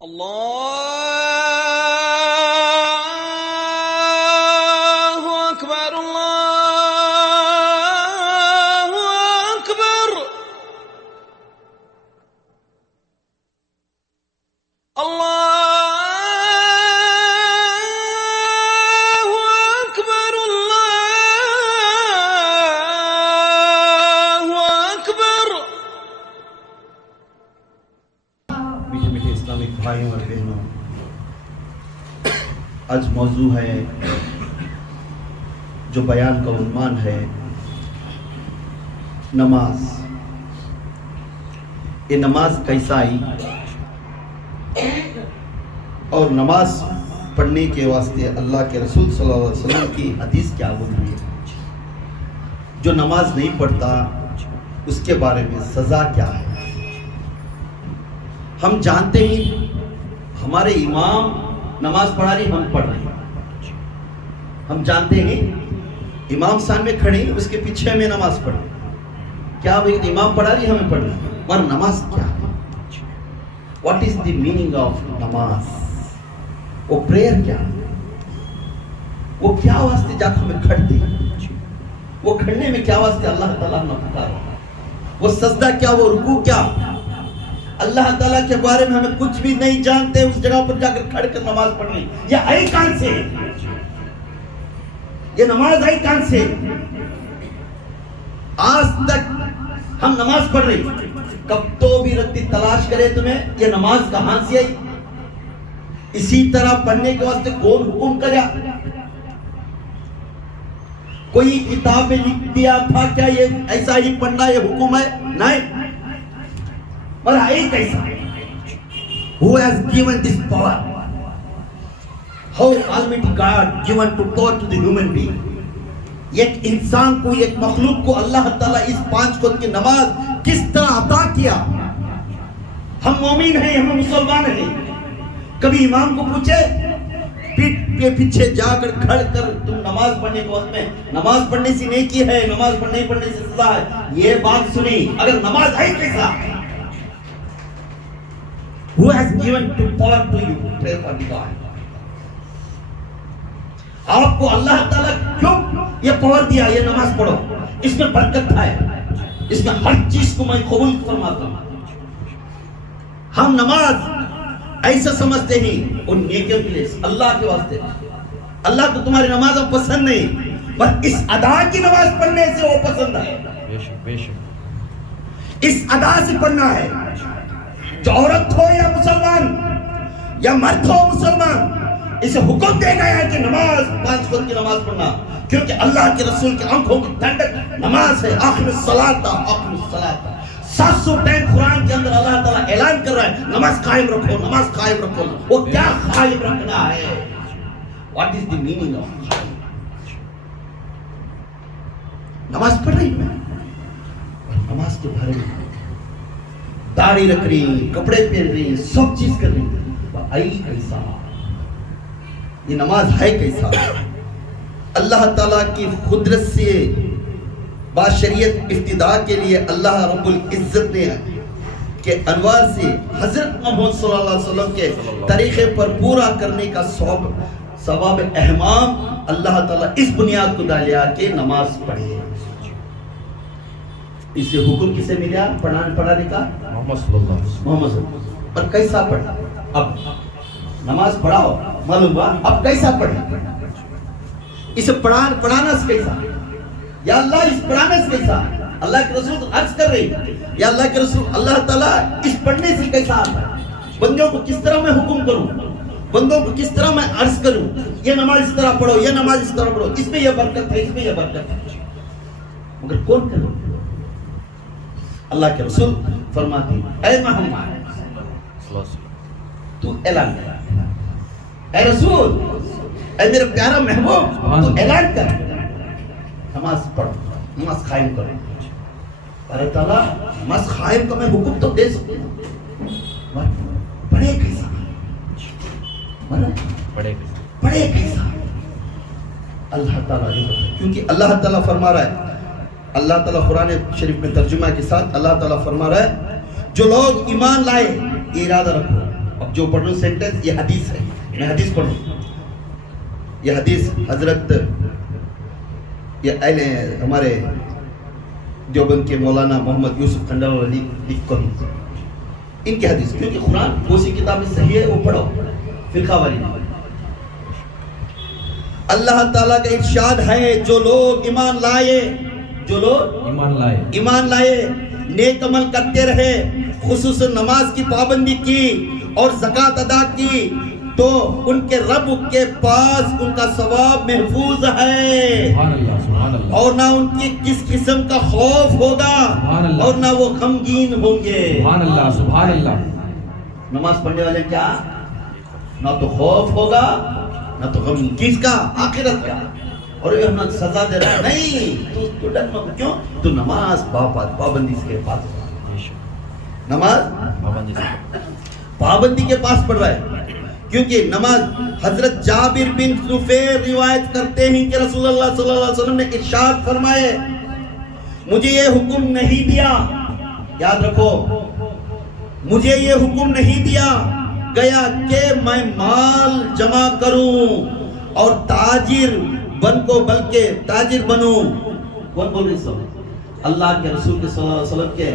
الله أكبر الله أكبر الله أكبر الله أكبر میٹھے میٹھے اسلامک بھائیوں اور بہنوں، آج موضوع ہے جو بیان کا عنوان ہے نماز۔ یہ نماز کیسا آئی اور نماز پڑھنے کے واسطے اللہ کے رسول صلی اللہ علیہ وسلم کی حدیث کیا بولی ہے؟ جو نماز نہیں پڑھتا اس کے بارے میں سزا کیا ہے؟ ہم جانتے ہیں ہمارے امام نماز پڑھا رہی، ہم پڑھ رہے ہیں۔ ہم جانتے ہیں امام سامنے کھڑے، اس کے پیچھے میں نماز پڑھ رہے ہیں۔ کیا بھائی امام پڑھا رہی، ہمیں پڑھ رہے ہیں، اور نماز کیا ہے؟ What is the meaning of نماز؟ وہ پریئر کیا ہے؟ وہ کیا واسطے جا کے ہمیں کھڑتے ہیں؟ وہ کھڑنے میں کیا واسطے اللہ تعالیٰ نے پکارا؟ وہ سجدہ کیا، وہ رکوع کیا؟ اللہ تعالیٰ کے بارے میں ہمیں کچھ بھی نہیں جانتے، اس جگہ پر جا کر کھڑ کر نماز پڑھنی، یہ آئی کہاں سے؟ یہ نماز آئی کہاں سے؟ آج تک ہم نماز پڑھ رہے، کب تو بھی رتی تلاش کرے تمہیں یہ نماز کہاں سے آئی؟ اسی طرح پڑھنے کے واسطے کون حکم کریا؟ کوئی کتاب میں لکھ دیا تھا کیا یہ ایسا ہی پڑھنا یہ حکم ہے؟ نہیں، پر آئی کیسا؟ Who has given this power? How Almighty God given to power to the human being? ایک انسان کو، ایک مخلوق کو اللہ تعالیٰ اس 5 وقت کی نماز کس طرح عطا کیا؟ ہم مومن ہیں، ہم مسلمان ہیں، کبھی امام کو پوچھے پیٹ کے پیچھے جا کر کھڑ کر تم نماز پڑھنے کے وقت میں نماز پڑھنے سے نیکی ہے، نماز نہیں پڑھنے سے سزا ہے، یہ بات سنی؟ اگر نماز ہے کیسا؟ Who has given to power to you to pray for God? آپ کو اللہ تعالیٰ کیوں یہ پاور دیا؟ یہ نماز پڑھو، اس میں برکت ہے، اس میں ہر چیز کو میں قبول فرماتا ہوں۔ ہم نماز ایسا سمجھتے ہیں ان نیکیوں کے لیے، اللہ کے واسطے۔ اللہ کو تمہاری نماز اب پسند نہیں، بس اس ادا کی نماز پڑھنے سے وہ پسند ہے، اس ادا سے پڑھنا ہے۔ جو عورت ہو یا مسلمان یا مرد ہو مسلمان، اسے حکم دے گیا ہے کہ نماز 5 وقت کی نماز پڑھنا، کیونکہ اللہ کے رسول کی آنکھوں کی ٹھنڈک نماز ہے۔ آخر الصلاۃ آخر الصلاۃ 700 ٹائم قرآن کے اندر اللہ تعالیٰ اعلان کر رہا ہے نماز قائم رکھو، نماز قائم رکھو۔ وہ کیا قائم رکھنا ہے؟ What is the meaning of نماز پڑھ رہی میں؟ نماز کے بارے میں داڑھی رکھ رہی، کپڑے پہن رہی، سب چیز کر رہی، آئی کیسا؟ یہ نماز ہے کیسا؟ اللہ تعالیٰ کی قدرت سے باشریت ابتدا کے لیے اللہ رب العزت نے کہ انوار سے حضرت محمد صلی اللہ علیہ وسلم کے طریقے پر پورا کرنے کا ثواب اہمام اللہ تعالیٰ اس بنیاد کو ڈالیا کہ نماز پڑھے۔ اسے حکم کسے ملیا پڑھانے کا؟ محمد صلی اللہ علیہ وسلم۔ اور کیسا پڑھا؟ اب نماز پڑھاؤ معلوم ہوا، اب کیسا پڑھے؟ اسے پڑھانا سے کیسا؟ یا اللہ اس پڑھانے سے کیسا؟ اللہ کے رسول عرض کر رہی یا اللہ کے رسول اللہ تعالیٰ اس پڑھنے سے کیسا آتا ہے؟ بندوں کو کس طرح میں حکم کروں، بندوں کو کس طرح میں عرض کروں یہ نماز اس طرح پڑھو، یہ نماز اس طرح پڑھو، اس میں یہ برکت ہے، اس میں یہ برکت ہے، مگر کون کرے؟ اللہ کے رسول فرماتے ہیں اے محمد تو اعلان کر، اے رسول، اے میرا پیارا محبوب تو اعلان کر، نماز پڑھو، نماز قائم کرو۔ ارے تعالیٰ نماز قائم کا میں حکم تو دے سکتا ہوں، پڑھے کیسا؟ پڑھے کیسا؟ اللہ تعالیٰ کیونکہ اللہ تعالیٰ فرما رہا ہے، اللہ تعالیٰ قرآن شریف میں ترجمہ کے ساتھ اللہ تعالیٰ فرما رہا ہے جو لوگ ایمان لائے ارادہ رکھو اب جو پڑھ رہا ہوں سینٹنس یہ حدیث ہے، میں حدیث پڑھ رہا ہوں. یہ حدیث حضرت یہ ہمارے دیوبند کے مولانا محمد یوسف کھنڈال علی لکھ کر ان کی حدیث، کیونکہ قرآن کوئی کتاب میں صحیح ہے وہ پڑھو، فرقہ والی نہیں. اللہ تعالیٰ کا ارشاد ہے جو لوگ ایمان لائے، جو لوگ ایمان لائے نیک عمل کرتے رہے، خصوصاً نماز کی پابندی کی اور زکوٰۃ ادا کی، تو ان کے رب کے پاس ان کا ثواب محفوظ ہے اور نہ ان کی کس قسم کا خوف ہوگا اور نہ وہ غمگین ہوں گے. سبحان اللہ. نماز پڑھنے والے کیا نہ تو خوف ہوگا نہ تو غم، کس کا؟ آخرت کا. اور یہ ہمیں سزا دے رہا ہے نہیں، تو ڈر مت. کیوں؟ تو نماز پابندی کے پاس، نماز پابندی کے پاس پڑھ رہا ہے. کیونکہ نماز حضرت جابر بن نفیر روایت کرتے ہیں کہ رسول اللہ صلی اللہ علیہ وسلم نے ارشاد فرمائے مجھے یہ حکم نہیں دیا، یاد رکھو، مجھے یہ حکم نہیں دیا گیا کہ میں مال جمع کروں اور تاجر بلکہ تاجر بنوں. کون بول رہی سب؟ اللہ کے رسول کے صلی اللہ علیہ وسلم کے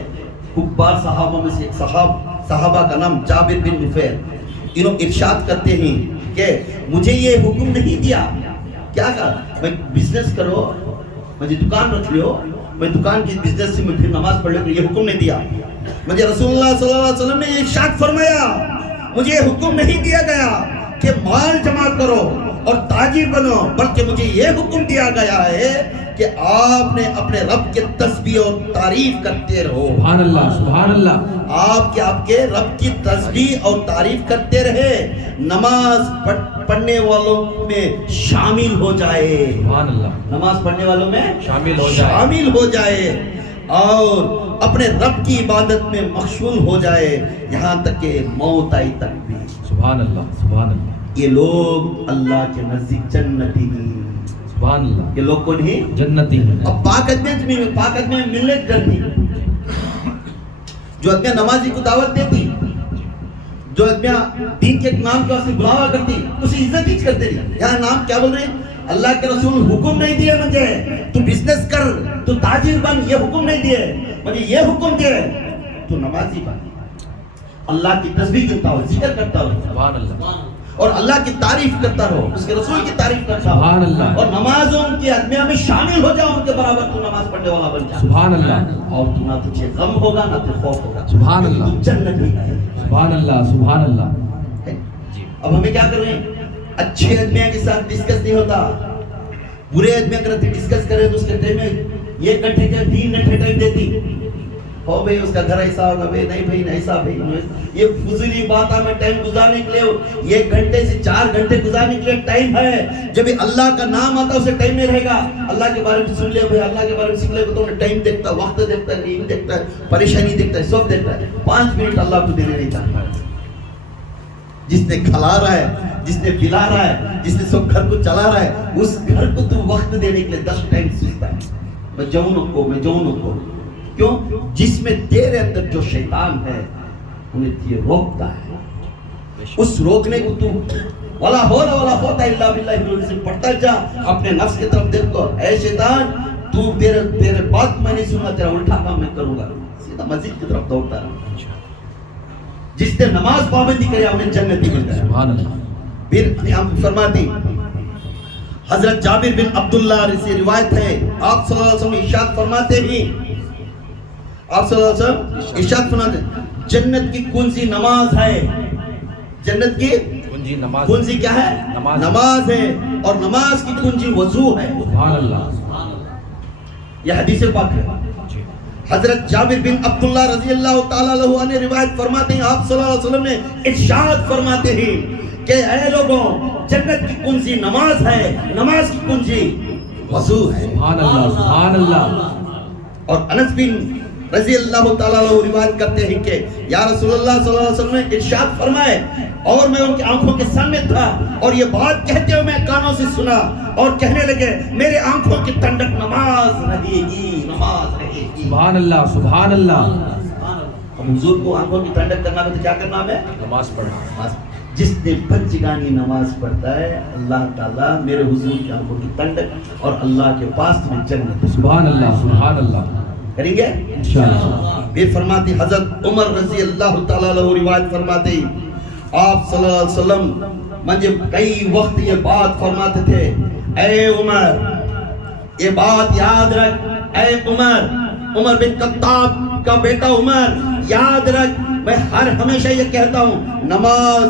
کبار صحابہ میں سے ایک صحابہ کا نام جابر بن نفیر. انہوں ارشاد کرتے ہیں کہ مجھے یہ حکم نہیں دیا، کیا کہا؟ میں بزنس کرو، مجھے دکان رکھ لو، میں دکان کی بزنس سے میں پھر نماز پڑھ لوں. یہ حکم نہیں دیا. مجھے رسول اللہ صلی اللہ علیہ وسلم نے یہ ارشاد فرمایا مجھے یہ حکم نہیں دیا گیا کہ مال جمع کرو اور تاجر بنو، بلکہ مجھے یہ حکم دیا گیا ہے کہ آپ نے اپنے رب کے تسبیح اور تعریف کرتے رہو. سبحان اللہ. سبحان اللہ. آپ کے رب کی تسبیح اور تعریف کرتے رہے، نماز پڑھنے والوں میں شامل ہو جائے. سبحان اللہ. نماز پڑھنے والوں میں شامل ہو جائے اور اپنے رب کی عبادت میں مشغول ہو جائے یہاں تک کہ موت آئی تک بھی. سبحان اللہ. سبحان اللہ. یہ لوگ اللہ کے نزدیک جنتی ہیں. سبحان اللہ. یہ لوگ کون ہیں؟ جنتی. اب پاک آدمی میں ملنے ڈرتی، جو آدمی نمازی کو دعوت دیتی، جو آدمی دین کے نام کا اسے بلاوا کرتی، اسے عزت ہی کرتے نہیں. یہاں نام کیا بول رہے ہیں؟ اللہ کے رسول حکم نہیں دیے مجھے تو بزنس کر، تو تاجر بن، یہ حکم نہیں دیے. مجھے یہ حکم دیے تو نمازی بن، اللہ کی تسبیح کرتا ہو، ذکر کرتا ہو، سبحان اللہ. اور اللہ کی تعریف کرتا رہو، اس کے رسول کی تعریف کرتا ہو، سبحان اللہ. اور نمازوں کے ادمیہ میں شامل ہو جاؤ، ان کے برابر تو نماز پڑھنے والا بن جا. سبحان اللہ. اور تو نہ تجھے غم ہوگا نہ تجھے خوف ہوگا. سبحان اللہ. تو جنت میں ہے. سبحان اللہ. سبحان اللہ. اب ہمیں کیا کر رہے ہیں؟ اچھے ادمیہ کے ساتھ ڈسکس نہیں ہوتا، برے ادمیہ کرتے ڈسکس کرے تو اس کے ٹائم میں یہ گھنٹے کے 3 گھنٹے ٹائم دیتی ہو بھئی اس کا گھر ایسا ہوگا بھئی، نہیں بھئی ایسا بھئی. یہ فضولی باتوں میں ٹائم گزارنے کے لیے 1 گھنٹے سے 4 گھنٹے گزارنے کے لیے ٹائم ہے. جب اللہ کا نام آتا اسے ٹائم نہیں رہے گا. اللہ کے بارے میں سن لے بھئی، اللہ کے بارے میں سیکھ لے تو انہیں ٹائم دیکھتا ہے، وقت دیکھتا ہے، نیند دیکھتا ہے، پریشانی دیکھتا ہے، سب دیکھتا ہے. 5 منٹ اللہ کو دینے نہیں چاہتا. جس نے کھلا رہا ہے، جس نے پلا رہا ہے، جس نے سب گھر کو چلا رہا ہے، اس گھر کو تو وقت دینے کے لیے 10 ٹائم سوچتا ہے. میں جاؤں کو کیوں؟ جس میں تیرے اندر جو شیطان ہے انہیں یہ روکتا ہے. اس روکنے کو تو ولا ہوتا الا باللہ سے پڑھتا جا. اپنے نفس کی طرف دیکھ تو اے شیطان تو تیرے بات میں نہیں سننا، تیرا الٹا کام میں کروں گا. سیدھا مسجد کی طرف دوڑتا رہا. جس نے نماز پابندی کرے انہیں جنتی ملتا ہے. سبحان اللہ. پھر ہم فرماتے حضرت جابر بن عبداللہ سے روایت ہے، آپ صلی اللہ علیہ وسلم ارشاد فرماتے ہیں، آپ صلی اللہ علیہ وسلم ارشاد فرماتے ہیں جنت کی کنجی نماز ہے. جنت کی کنجی کیا ہے؟ نماز ہے. اور نماز کی کنجی وضو ہے. سبحان اللہ. یہ حدیث پاک ہے. حضرت جابر بن عبداللہ رضی اللہ تعالیٰ عنہ روایت فرماتے ہیں، آپ صلی اللہ علیہ وسلم نے ارشاد فرماتے ہیں کہ اے لوگوں جنت کی کنجی نماز ہے، نماز کی کنجی وضو ہے. سبحان اللہ. سبحان اللہ. اور انس بن رضی اللہ تعالیٰ عنہ روایت کرتے ہیں کہ یا رسول اللہ صلی اللہ علیہ وسلم نے ارشاد فرمائے اور میں ان کی آنکھوں کے سامنے تھا اور یہ بات کہتے ہوئے میں کانوں سے سنا اور کہنے لگے میرے آنکھوں کی ٹھنڈک نماز رہے گی، نماز رہے گی. سبحان اللہ. سبحان اللہ. حضور کو آنکھوں کی ٹھنڈک کرنا ہے تو کیا کرنا ہمیں؟ نماز پڑھنا. جس نے پنجگانی نماز پڑھتا ہے اللہ تعالیٰ میرے حضور کی آنکھوں کی ٹھنڈک اور اللہ کے پاس میں جنت. سبحان اللہ سبحان اللہ. کریں گے انشاءاللہ. پھر فرماتی حضرت عمر رضی اللہ تعالیٰ عنہ روایت فرماتے آپ صلی اللہ علیہ وسلم مجھے کئی وقت یہ بات فرماتے تھے اے عمر یہ بات یاد رکھ اے عمر عمر بن خطاب کا بیٹا عمر یاد رکھ میں ہمیشہ یہ کہتا ہوں نماز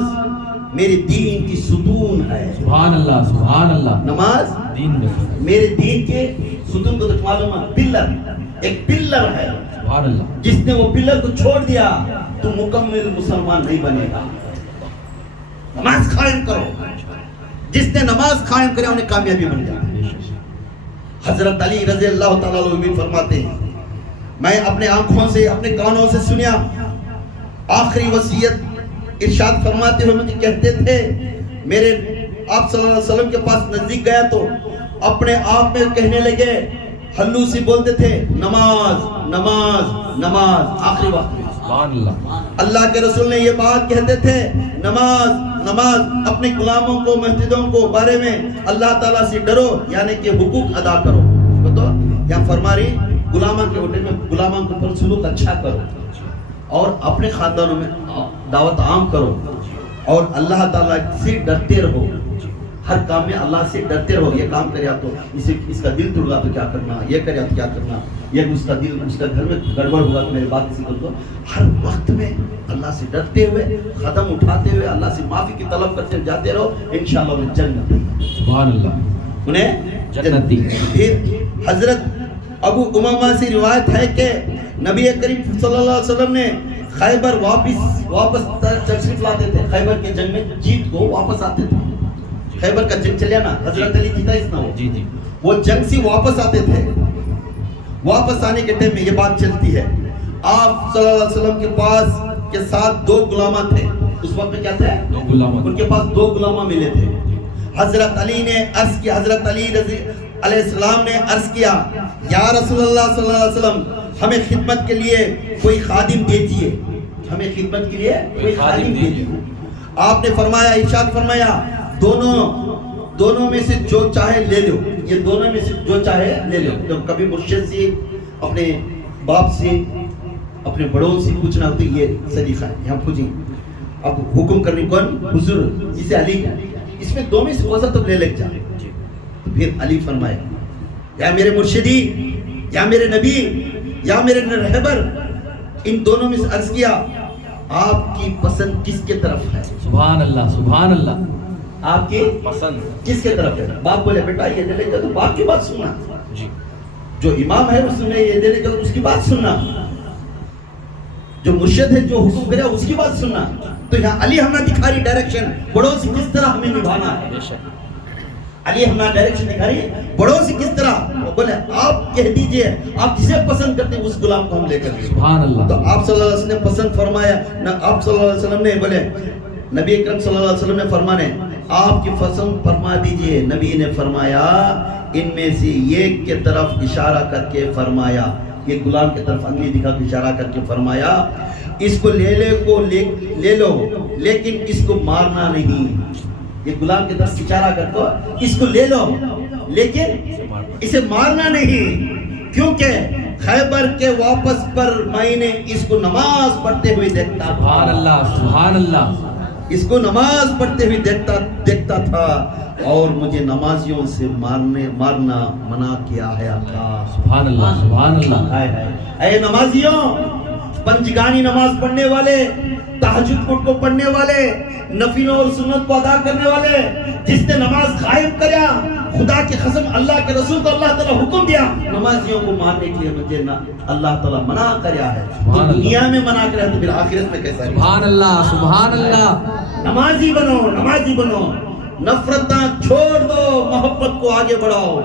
میرے دین کی ستون ہے. سبحان اللہ سبحان اللہ. نماز دین میں میرے دین کے ستون کو تو معلوم ہے پلر ایک پلر ہے. سبحان اللہ. جس نے وہ پلر کو چھوڑ دیا تو مکمل مسلمان نہیں بنے گا. نماز قائم کرو. جس نے نماز قائم کرے انہیں کامیابی مل جائے. حضرت علی رضی اللہ تعالیٰ عنہ بھی فرماتے ہیں میں اپنے آنکھوں سے اپنے کانوں سے سنیا آخری وصیت ارشاد فرماتے ہوئے مجھے کہتے تھے میرے آپ صلی اللہ علیہ وسلم کے پاس نزدیک گیا تو اپنے آپ میں کہنے لگے ہلو سی بولتے تھے نماز نماز نماز. آخری وقت میں سبحان اللہ. اللہ کے رسول نے یہ بات کہتے تھے نماز نماز. اپنے غلاموں کو مسجدوں کو بارے میں اللہ تعالیٰ سے ڈرو یعنی کہ حقوق ادا کرو. تو یہاں فرما رہی غلاموں کے ہوٹل میں غلاموں کے اوپر سلوک اچھا کرو اور اپنے خاندانوں میں دعوت عام کرو اور اللہ تعالیٰ سے ڈرتے رہو. ہر کام میں اللہ سے ڈرتے رہو. یہ کام کریا تو اس کا دل ٹوٹ گا تو کیا کرنا, یہ کریا تو کیا کرنا, یہ اس کا دل اس کا گھر میں گڑبڑ ہوگا تو میری بات کسی کو. ہر وقت میں اللہ سے ڈرتے ہوئے قدم اٹھاتے ہوئے اللہ سے معافی کی طلب کرتے جاتے رہو انشاءاللہ انہیں جنت. سبحان اللہ. انہیں جنتی. پھر حضرت ابو امامہ سے روایت ہے کہ نبی کریم صلی اللہ علیہ وسلم نے خیبر واپس تشریف لاتے تھے. خیبر کے جنگ میں جیت کو واپس آتے تھے. خیبر کا جنگ چلیا نا حضرت علی جیتا اس نہ جی جی وہ جنگ سے واپس آتے تھے. واپس آنے کے ٹائم میں یہ بات چلتی ہے آپ صلی اللہ علیہ وسلم کے پاس کے ساتھ 2 غلامہ تھے. اس وقت میں کیا تھے 2 غلامہ. ان کے پاس 2 غلامہ ملے تھے. حضرت علی نے عرض کیا حضرت علی رضی علیہ السلام نے عرض کیا یا رسول اللہ صلی اللہ علیہ وسلم ہمیں خدمت کے لیے کوئی خادم دیجیے. ہمیں خدمت کے لیے کوئی خادم دیجیے. آپ نے فرمایا ارشاد فرمایا دونوں میں سے جو چاہے لے لو. یہ دونوں میں سے جو چاہے لے لو. تو کبھی مرشد سے اپنے باپ سے اپنے بڑوں سے پوچھنا ہوتا ہے یہ سلیقہ ہے. یہاں پوچھیں اب حکم کرنے کون حضور جسے علی کا اس میں 2 میں سے کوسا تو لے لگ جائے. پھر علی فرمائے یا میرے مرشدی یا میرے نبی یا میرے رہبر ان دونوں میں سے عرض کیا آپ کی پسند کس کے طرف ہے. سبحان اللہ سبحان اللہ. آپ کی پسند کس کے طرف ہے. باپ بولے بیٹا یہ دے لے جا تو باپ کی بات سننا. جی. جو امام ہے اس نے یہ دے لے جا تو اس کی بات سننا. جو مرشد ہے جو حکم کرے اس کی بات سننا. تو یہاں علی ہمیں دکھا رہی ڈائریکشن بڑوں سے کس طرح ہمیں نبھانا ہے. بے شک. علی ہمیں ڈائریکشن دکھا رہی ہے بڑوں سے کس طرح. بولے آپ کہہ دیجئے آپ جسے پسند کرتے ہیں اس غلام کو ہم لے کر گئے. سبحان اللہ. تو آپ صلی اللہ علیہ وسلم نے پسند فرمایا نہ آپ صلی اللہ علیہ وسلم نے بولے نبی اکرم صلی اللہ علیہ وسلم نے فرمانے آپ کی پسند فرما دیجئے. نبی نے فرمایا ان میں سے ایک کے طرف اشارہ کر کے فرمایا یہ غلام کی طرف انگلی دکھا کے اشارہ کر کے فرمایا اس کو لے لو لیکن اس کو مارنا نہیں. یہ غلام کی طرف اشارہ کر کو اس کو لے لو لیکن اسے مارنا نہیں. کیونکہ خیبر کے واپس پر میں نے اس کو نماز پڑھتے ہوئے دیکھتا تھا. سبحان اللہ سبحان اللہ. اس کو نماز پڑھتے ہوئے دیکھتا تھا اور مجھے نمازیوں سے مارنا منع کیا ہے تھا. سبحان اللہ سبحان اللہ. اے نمازیوں پنجگانی نماز پڑھنے والے تہجد کو پڑھنے والے نفلوں اور سنت کو ادا کرنے والے جس نے نماز قائم کریا خدا کی قسم اللہ کے رسول کو اللہ تعالیٰ حکم دیا نمازیوں کو مارنے کے لیے مجھے اللہ تعالیٰ منع کریا ہے. تو دنیا میں منع کریا تو پھر آخرت میں کیسا ہے. سبحان اللہ سبحان اللہ. نمازی بنو نفرتاں چھوڑ دو محبت کو آگے بڑھاؤ.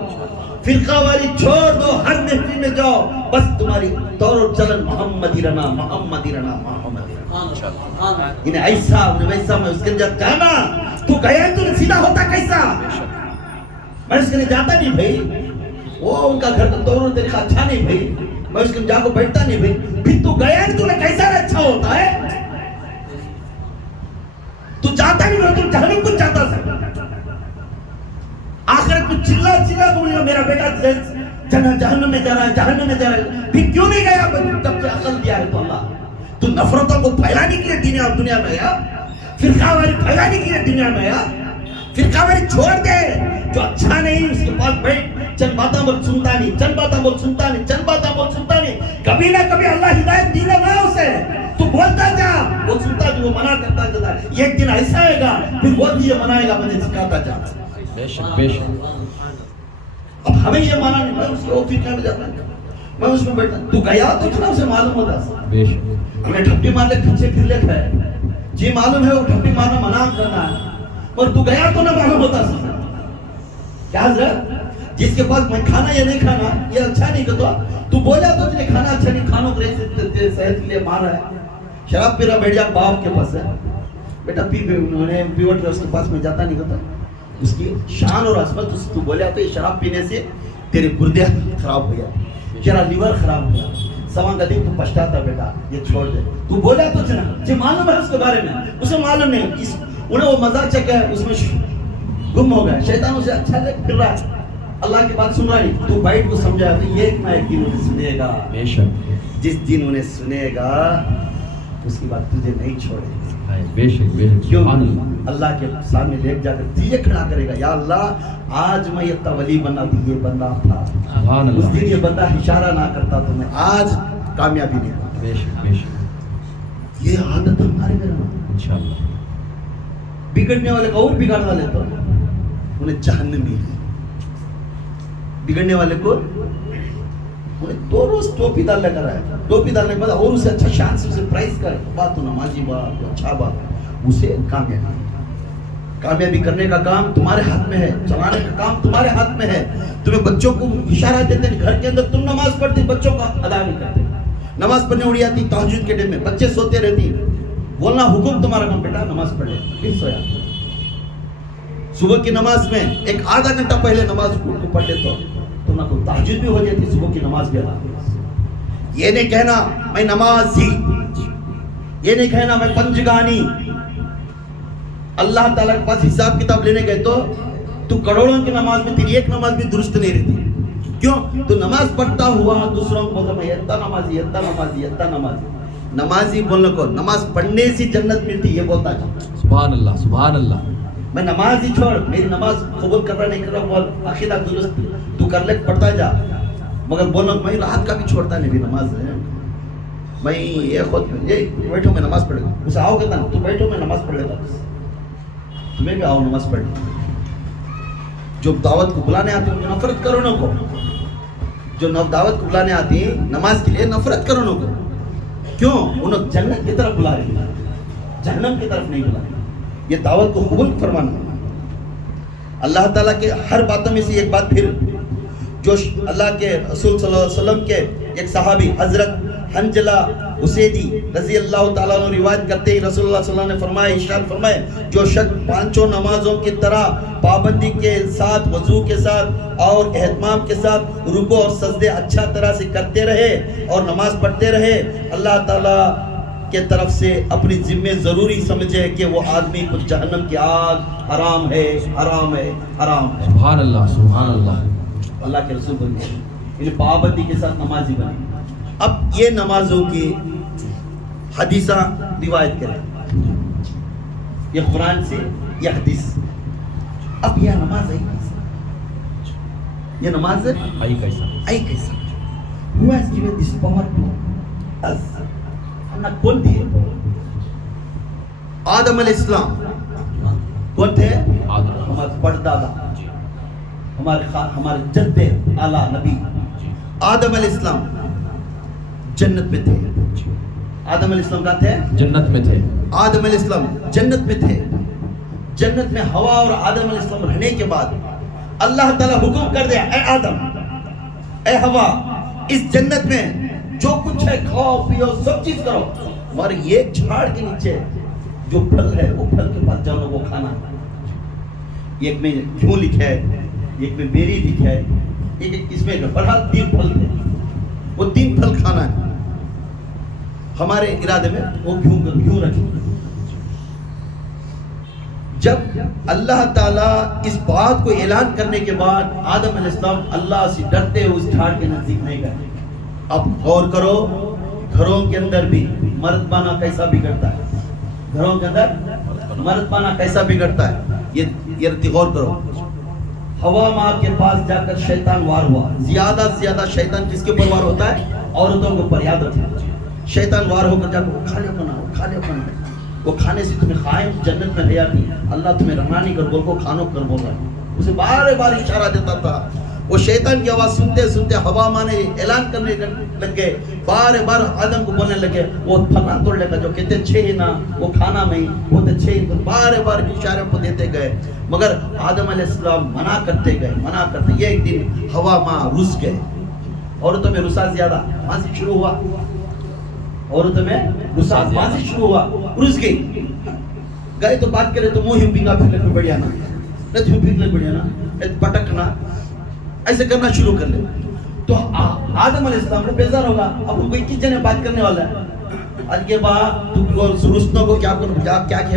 فرقہ والی چھوڑ دو ہر محفل میں جاؤ بس تمہاری طور و چلن محمدی رنا محمدی رنا محمدی رنا. انہیں ایسا انہیں ویسا میں اس کے اندر جانا تو گیا تو سیدھا ہوتا کیسا. میں اس کے لیے جاتا نہیں بھائی وہ ان کا گھر کا طور و طریقہ اچھا نہیں بھائی. میں اس کے جا کو بیٹھتا نہیں بھائی. پھر تو گیا نہیں, تو نے کیسا اچھا ہوتا ہے؟ تو جاتا نہیں رہا, تو جہنم کو جاتا سکتا. آخرت کو چلا چلا بولے گا میرا بیٹا جہنم میں جا رہا ہے, جہنم میں جا رہا ہے. پھر کیوں نہیں گیا؟ تب سے عقل دیا ہے تو اللہ. تو نفرتوں کو پھیلانے کے لیے دنیا میں آیا, فرقہ واری پھیلانے کے لیے دنیا میں آیا. فرقہ واری چھوڑ دے, جو اچھا نہیں اس کے پاس بیٹھ, چند باتاں بول سنتا نہیں, چند باتاں بول سنتا نہیں, چند باتاں بول سنتا نہیں. کبھی نہ کبھی اللہ ہدایت دینا نہ اسے, تو بولتا جا, وہ سنتا جو وہ منع کرتا جاتا ہے. ایک دن ایسا آئے گا پھر وہ بھی یہ منائے گا, مجھے سکھاتا جا. بے شک بے شک. اب ہمیں یہ مانا نہیں, میں اس کے فرقہ میں جاتا ہوں, میں اس میں بیٹھتا. تو گیا تو اتنا اسے معلوم ہوتا بے شک. انہیں ڈھپی مار لے پیچھے پھر لے کھائے, جی معلوم ہے وہ ڈھپی مارنا منع کرنا ہے, اور تو گیا تو نہ معلوم ہوتا سا. کیا حضرت, جس کے پاس میں کھانا یا نہیں کھانا یہ اچھا نہیں کرتا, تو بولا تو تجھے کھانا اچھا نہیں, کھانوں کے صحت کے لیے مار رہا ہے. شراب پی رہا بیٹھ جا, باپ کے پاس ہے بیٹا پی, پیوٹ اس کے پاس میں جاتا نہیں کرتا. اس کی شان اور عظمت, تو بولیا تو یہ شراب پینے سے تیرے گردے خراب ہو گیا, تیرا لیور خراب ہو گیا, سوانگا دن تو پچھتاتا بیٹا یہ چھوڑ دے. تو بولا تو چنا, جو معلوم ہے اس کے بارے میں, اسے معلوم نہیں, انہیں وہ مزہ چکا ہے, اس میں گم ہو گیا. شیطان اسے اچھا لگ پھر رہا ہے, اللہ کی بات سن رہا نہیں. تو بیٹھ کو سمجھا تو یہ ایک نہ ایک دن انہیں سنے گا. بے شک. جس دن انہیں سنے گا اس کی بات تجھے نہیں چھوڑے گا. بے شک بے شک. کیوں؟ سبحان اللہ. اللہ کے سامنے لے جا کر تجھے کھڑا کرے گا, یا اللہ آج میں یہ ولی بنا تو یہ بندہ تھا, سبحان اس اللہ. دن یہ بندہ اشارہ نہ کرتا تو میں آج کامیابی نہیں پاتا. بے شک بے شک. یہ عادت ہمارے میں رہنا. انشاءاللہ. بگڑنے والے کو اور بگاڑ والے تو انہیں جہنمی ہے. بگڑنے والے کو انہیں 2 روز ٹوپی ڈالنے کا ہے, ٹوپی ڈالنے کے بعد اور اسے اچھا شان سے اسے پرائز کر, بات تو نمازی بات, اچھا بات, اسے کامیابی کرنے کا کام تمہارے ہاتھ میں ہے, چلانے کا کام تمہارے ہاتھ میں ہے. تمہیں بچوں کو اشارہ دیتے ہیں, گھر کے اندر تم نماز پڑھتی, بچوں کا ادا نہیں کرتے. نماز پڑھنے اڑی آتی تہجد کے ٹائم میں, بچے سوتے رہتی, بولنا حکم تمہارا کام, بیٹا نماز پڑھ لے, پھر سویا. صبح کی نماز میں ایک آدھا گھنٹہ پہلے نماز کو پڑھ لے تو نہ کوئی تہجد بھی ہو جاتی, صبح کی نماز بھی ادا. یہ نہیں کہنا میں نمازی, یہ نہیں کہنا میں پنجگانی. اللہ تعالیٰ کے پاس حساب کتاب لینے گئے تو کروڑوں کی نماز میں تیری ایک نماز بھی درست نہیں رہتی. کیوں؟ تو نماز پڑھتا ہوا دوسروں کو بولتا میں اتنا نمازی, اتنا نمازی, اتنا نمازی. نمازی بولنے کو نماز پڑھنے سے جنت ملتی, یہ بولتا ہے. سبحان اللہ سبحان اللہ. میں نماز ہی چھوڑ, میری نماز قبول کر رہا نہیں کر رہا, عقیدہ درست تو کر لے, پڑھتا جا, مگر بولنا میں رات کا بھی چھوڑتا نہیں, بھی نماز ہے میں یہ خود یہ بیٹھو میں نماز پڑھ گا. اسے آؤ کہتا نا, تو بیٹھو میں نماز پڑھ لیتا, تمہیں بھی آؤ نماز پڑھ. جو دعوت کو بلانے آتے ہیں نفرت کرو نہ کو, جو دعوت کو بلانے آتی ہیں نماز کے لیے نفرت کرو نہ کو. کیوں؟ انہوں جنت کی طرف بلا رہی ہے, جہنم کی طرف نہیں بلا رہی. یہ دعوت کو قبول فرمانا. اللہ تعالیٰ کے ہر باتوں میں سے ایک بات پھر, جو اللہ کے رسول صلی اللہ علیہ وسلم کے ایک صحابی حضرت حنجلہ اسیدی رضی اللہ تعالیٰ عنہ روایت کرتے ہی رسول اللہ صلی اللہ علیہ وسلم نے فرمایا, ارشاد فرمائے, جو شخص 5 نمازوں کی طرح پابندی کے ساتھ, وضو کے ساتھ اور اہتمام کے ساتھ رکوع اور سجدے اچھا طرح سے کرتے رہے اور نماز پڑھتے رہے, اللہ تعالیٰ کے طرف سے اپنی ذمہ ضروری سمجھے کہ وہ آدمی کو جہنم کی آگ حرام ہے, حرام ہے, حرام ہے. سبحان اللہ سبحان اللہ. اللہ کے رسول بن گئے, یعنی پابندی کے ساتھ نمازی بنے. اب یہ نمازوں کی حدیثہ روایت کریں, یہ قرآن سے, یہ حدیث. اب یہ نماز ہے, یہ نماز ہے آئی کیسا. Who has given this power to us? ہم کون دیے؟ آدم علیہ السلام. کون تھے؟ ہمارے پردادا, ہمارے جد اعلیٰ نبی آدم علیہ السلام جنت میں تھے. آدم علیہ السلام کہاں تھے؟ جنت میں تھے. آدم علیہ السلام جنت میں تھے. جنت میں ہوا اور آدم علیہ السلام رہنے کے بعد اللہ تعالیٰ حکم کر دیا, اے آدم, اے ہوا, اس جنت میں جو کچھ ہے کھاؤ پیو سب چیز کرو, مگر ایک جھاڑ کے نیچے جو پھل ہے وہ پھل کے پاس جاؤ, وہ کھانا. ایک میں کیوں لکھا ہے, ایک میں میری لکھا ہے, ایک اس میں بہرحال 3 پھل تھے. وہ 3 پھل کھانا ہے. ہمارے ارادے میں وہ گھیو رکھیں. جب اللہ تعالیٰ اس بات کو اعلان کرنے کے بعد آدم علیہ السلام اللہ سے ڈرتے ہوئے اس جھاڑ کے نزدیک نہیں گئے. اب غور کرو گھروں کے اندر بھی مرد پانا کیسا بگڑتا ہے. گھروں کے اندر مرد پانا کیسا بگڑتا ہے. یہ غور کرو. ہوا ماں کے پاس جا کر شیطان وار ہوا. زیادہ سے زیادہ شیطان کس کے اوپر وار ہوتا ہے؟ عورتوں کے اوپر. یاد رکھیں شیطان وار ہو کر جا کر کھانے بنا وہ کھانے سے تمہیں قائم جنت میں لے آتی. اللہ تمہیں رحمانی کر بول کو کھانوں کر بول رہا ہے. اسے بار بار اشارہ دیتا تھا. وہ شیطان کی آواز سنتے سنتے ہوا ماں نے اعلان کرنے لگ گئے. بار بار آدم کو بولنے لگے وہ پھل توڑ لے گا جو کہتے 6 نا وہ کھانا میں وہ تو 6. بار بار اشارے کو دیتے گئے مگر آدم علیہ السلام منع کرتے گئے. یہ ایک دن ہوا ماں رس گئے. عورتوں میں رسا زیادہ وہاں سے شروع ہوا. عورتوں میں رسا وہاں سے شروع ہوا. رس گئی گئے تو بات کرے تو منہ پینگا پھر بڑھیا نا بڑھیا نا پٹکنا ایسے کرنا شروع کر لے. تو آدم علیہ السلام کو بیزار ہوگا. اب ان کو 21 جنے بات کرنے والا ہے. آج کے بعد رسنوں کو کیا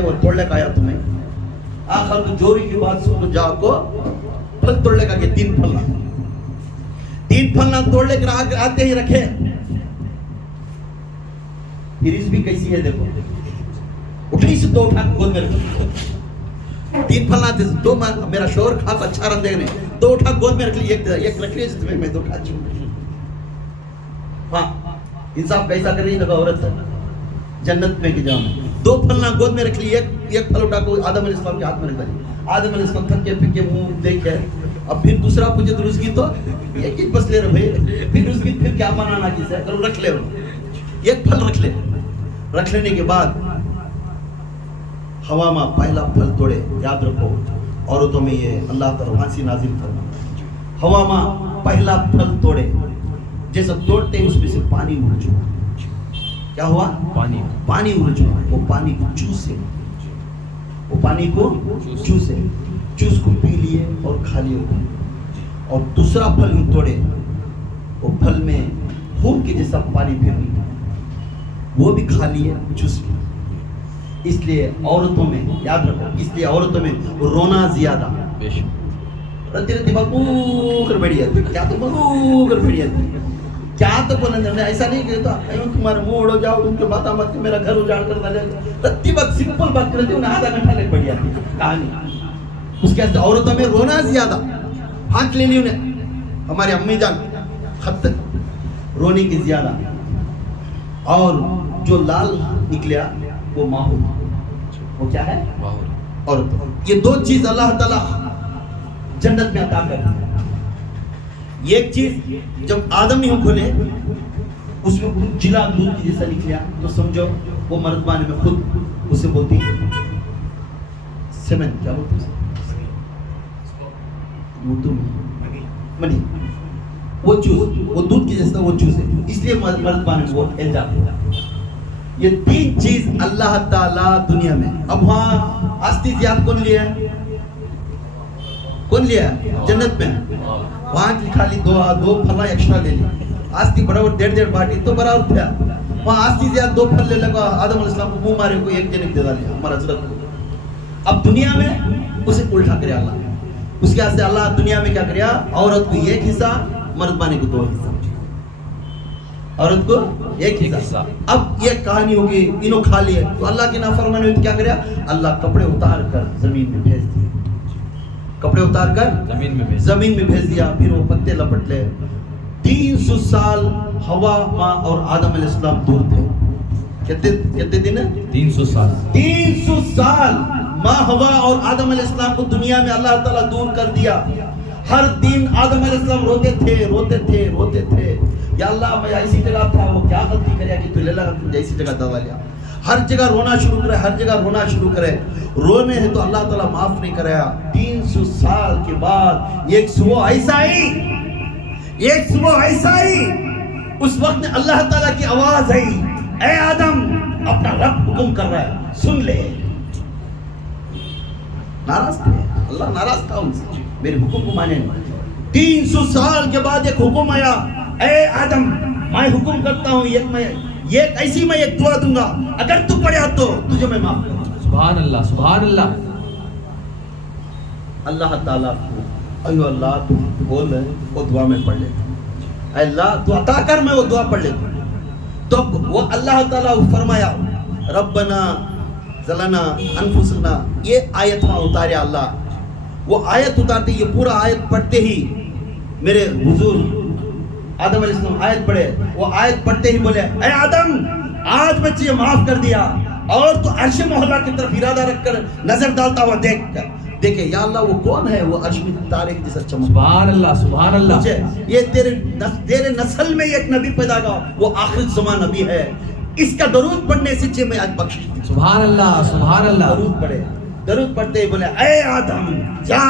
وہ توڑنے کا آیا تمہیں. آخر کو جوری کی بات سن جا کو پھل توڑنے کا کہ 3 پھل نہ توڑ لے کر آتے ہی رکھے. پھر اس بھی کیسی ہے دیکھو. اٹھنی سے 2 اٹھا گود میں رکھ. 3 پھل نہ 2 میرا شوہر کھا کو اچھا رن دیکھنے 2 اٹھا گود میں رکھ لی. ایک رکھ لی تمہیں میں 2 کھا چوں. ہاں انصاف کیسا کر رہی دیکھو عورت جنت میں کہ جاؤں 2 پھل نہ گود میں رکھ لی. ایک پھل اٹھا کو آدم علیہ السلام کے ہاتھ میں رکھ دی. آدم علیہ السلام تھک کے پھر کے منہ دیکھے. اب پھر دوسرا پوچھے تو اس کی تو ایک ہی بس لے رہے بھائی. پھر اس کی پھر کیا بنانا کس ہے کرو رکھ لے. ایک پھل رکھ لے. رکھ لینے کے بعد ہوا ماں پہلا پھل توڑے. یاد رکھو عورتوں میں یہ اللہ تعالیٰ وہاں سے نازل فرما. ہوا ماں پہلا پھل توڑے. جیسا توڑتے ہیں اس میں سے پانی اڑ چکا. کیا ہوا؟ پانی اڑ چکا. وہ پانی کو چوسے. چوس کو پی لیے اور کھا لیے. اور دوسرا پھل ہی توڑے. وہ پھل میں خون کے جیسا پانی پھر لیا. وہ بھی کھا لیے چوس لیے. اس لیے عورتوں میں یاد رکھو اس لیے عورتوں میں رونا زیادہ. رتی رتی بگو کر بیٹھ جاتی. کیا تو بگو کر بیٹھ جاتی. کیا تو بولنے ایسا نہیں کہتا تمہارے منہ اڑو جاؤ ان کے بات مت میرا گھر اجاڑ کر ڈالے. رتی بات سمپل بات کرتی انہیں آدھا گھنٹہ لے بیٹھ جاتی کہانی. اس کے عورتوں میں رونا زیادہ. ہاتھ لے لی انہیں ہماری امی جان خط رونے کی زیادہ. اور جو لال نکلیا وہ ماحول. وہ کیا ہے؟ اور یہ 2 چیز اللہ تعالیٰ جنت میں عطا کرتا ہے. ایک چیز جب آدم ہی کھولے اس میں جلا دودھ کی جیسا نکلیا تو سمجھو وہ مردمان میں خود اسے بولتی سیمن. کیا بولتی منی. وہ چوز وہ دودھ کی جیسا وہ چوز ہے. اس لیے مردمان میں وہ الزام ہے. یہ 3 چیز اللہ تعالیٰ دنیا میں. اب وہاں آستی زیاد کون لیا جنت میں؟ وہاں کی خالی 2 پھلا ایکسٹرا لے لی. آستی برابر 1.5 باٹی تو برابر تھا. وہاں آستی زیاد 2 پھل لے لگا. آدم علیہ السلام کو منہ مارے کو 1 جنک دے ڈالیا ہمارا حضرت کو. اب دنیا میں اسے الٹا کرے اللہ. اس کے واسطے اللہ دنیا میں کیا کریا؟ عورت کو 1 حصہ مرد بانے کو 2 حصہ. عورت کو 1 حصہ. اب یہ کہانی ہوگی انہوں کھا لیے تو اللہ کی نافرمانی ہوئی تو کیا کریا؟ اللہ کپڑے اتار کر زمین میں بھیج دیا. کپڑے اتار کر زمین میں بھیج دیا. پھر وہ پتے لپٹ لے. 300 سال ہوا ماں اور آدم علیہ السلام دور تھے. کتنے دن؟ 300 سال ماں ہوا اور آدم علیہ السلام کو دنیا میں اللہ تعالیٰ دور کر دیا. ہر دن آدم علیہ السلام روتے تھے یا اللہ میں ایسی جگہ تھا وہ کیا غلطی کریا کہ تو لے لگا تجھے ایسی جگہ دوا لیا. ہر جگہ رونا شروع کرے. رونے ہیں تو اللہ تعالیٰ معاف نہیں کرایا. 300 سال کے بعد ایک صبح ایسا ہی اس وقت میں اللہ تعالیٰ کی آواز آئی اے آدم اپنا رب حکم کر رہا ہے سن لے. ناراض تھے اللہ. ناراض تھا ان سے میرے حکم کو مانے. 300 سال کے بعد ایک حکم آیا اے آدم میں حکم کرتا ہوں ایک ایسی میں ایک دعا دوں گا، اگر تو پڑھا تو تجھے میں معاف کروں گا۔ سبحان اللہ سبحان اللہ۔ اللہ تعالیٰ کو ایو اللہ تو بول رہے وہ دعا میں پڑھ لیتا ہوں، اے اللہ تو عطا کر، میں وہ دعا پڑھ لیتا ہوں۔ تو وہ اللہ تعالیٰ فرمایا ربنا ظلمنا انفسنا، یہ آیت وہاں اتارے اللہ، وہ آیت اتارتے، یہ پورا آیت پڑھتے ہی میرے حضور آدم علیہ السلام آیت پڑھے، وہ آیت پڑھتے ہی بولے اے آدم آج میں تجھے معاف کر دیا، اور تو عرش مولا کی طرف ارادہ رکھ کر نظر ڈالتا ہوا دیکھے یا اللہ وہ کون ہے، وہ عرش میں تارے کی جیسا چمک۔ سبحان اللہ سبحان اللہ۔ مجھے یہ تیرے نسل میں ایک نبی پیدا ہوا، وہ آخر زمان نبی ہے، اس کا درود پڑھنے سے چھ میں آج بخشش دی۔ سبحان اللہ سبحان اللہ۔ درود پڑھے، درود پڑھتے ہی بولے اے آدم جا،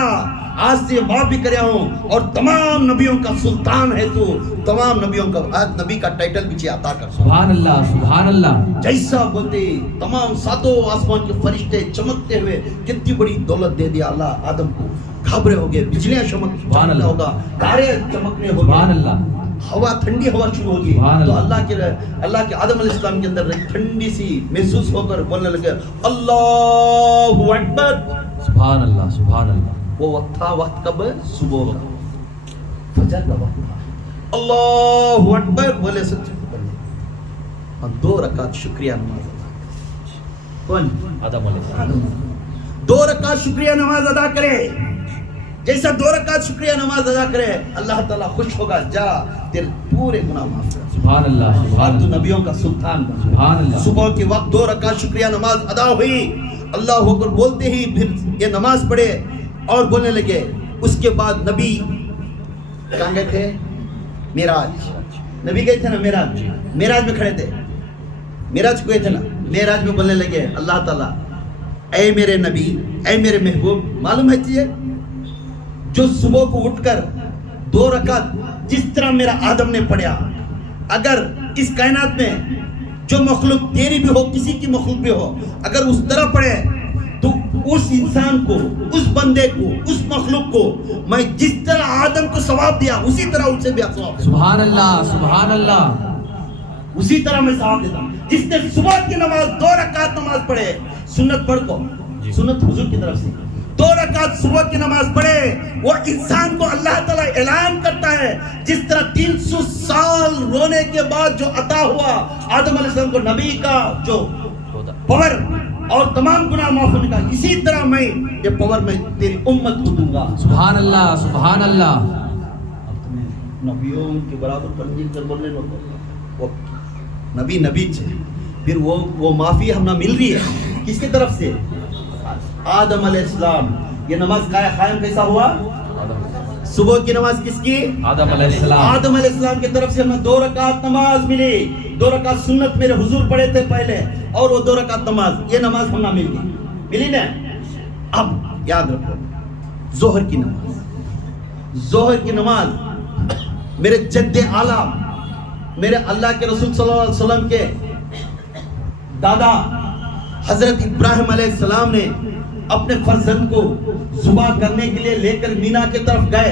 آج سے معاف بھی کریا ہوں، اور تمام نبیوں کا سلطان ہے تو، تمام نبیوں کا آج نبی کا ٹائٹل بھی عطا کر۔ سبحان اللہ سبحان اللہ۔ جیسا بولتے تمام ساتوں آسمان کے فرشتے چمکتے ہوئے کتنی بڑی دولت دے دیا اللہ آدم کو، گھبرے ہو گئے، بجلیاں چمکنے ہوگا، تارے چمکنے ہوگا، سبحان اللہ۔ ہوا ٹھنڈی ہوا شروع ہوگی، تو اللہ کے آدم علیہ السلام کے اندر ٹھنڈی سی محسوس ہو کر بولنے لگے اللہ اکبر۔ سبحان اللہ سبحان اللہ۔ وہ تھا وقت کب؟ صبح کا، فجر کا وقت تھا۔ اللہ اکبر بولے سچ بولے، اور 2 رکعت شکریہ نماز ادا کرے۔ کون؟ آدم علیہ السلام۔ 2 رکعت شکریہ نماز ادا کرے، جیسا 2 رکعت شکریہ نماز ادا کرے اللہ تعالیٰ خوش ہوگا، جا تیرے پورے گناہ معاف کر۔ سبحان اللہ سبحان تو اللہ۔ نبیوں کا سلطان بن۔ سبحان اللہ۔ صبح کے وقت 2 رکعت شکریہ نماز ادا ہوئی، اللہ اکبر بولتے ہی پھر یہ نماز پڑھے اور بولنے لگے۔ اس کے بعد نبی کہاں گئے تھے؟ معراج، نبی گئے تھے نا معراج، معراج میں کھڑے تھے، معراج گئے تھے نا، معراج میں بولنے لگے اللہ تعالیٰ اے میرے نبی، اے میرے محبوب، معلوم ہے تجھے جو صبح کو اٹھ کر 2 رکعت جس طرح میرا آدم نے پڑھا، اگر اس کائنات میں جو مخلوق تیری بھی ہو، کسی کی مخلوق بھی ہو، اگر اس طرح پڑھے تو اس انسان کو، اس بندے کو، اس مخلوق کو میں جس طرح آدم کو ثواب دیا اسی طرح اسے بھی ثواب دیا۔ سبحان اللہ سبحان اللہ۔ اسی طرح میں ثواب دیتا ہوں۔ جس نے صبح کی نماز 2 رکعت نماز پڑھے، سنت پڑھ کو، سنت حضور کی طرف سے 2 رکعت صبح کی نماز پڑھے، وہ انسان کو اللہ تعالیٰ اعلان کرتا ہے جس طرح 300 سال رونے کے بعد جو عطا ہوا آدم علیہ السلام کو نبی کا جو پاور اور تمام گناہ معاف ہونے کا، اسی طرح میں یہ پاور میں تیری امت کو دوں گا۔ سبحان اللہ سبحان اللہ۔ اب تمہیں نبیوں کے برابر پنجی کر بولنے لوگوں، وہ نبی چھے، پھر وہ معافی ہم نہ مل رہی ہے کس کی طرف سے؟ آدم علیہ السلام۔ یہ نماز قائم کیسا ہوا؟ صبح کی نماز کس کی؟ آدم علیہ السلام۔ آدم علیہ السلام کی طرف سے ہمیں 2 رکعت نماز ملی، 2 رکعت سنت میرے حضور پڑھے تھے پہلے، اور وہ 2 رکعت نماز، یہ نماز ہم نہ ملی نا۔ اب یاد رکھو ظہر کی نماز، ظہر کی نماز میرے جد اعلیٰ، میرے اللہ کے رسول صلی اللہ علیہ وسلم کے دادا حضرت ابراہیم علیہ السلام نے اپنے فرزند کو ذبح کرنے کے لیے لے کر مینا کی طرف گئے،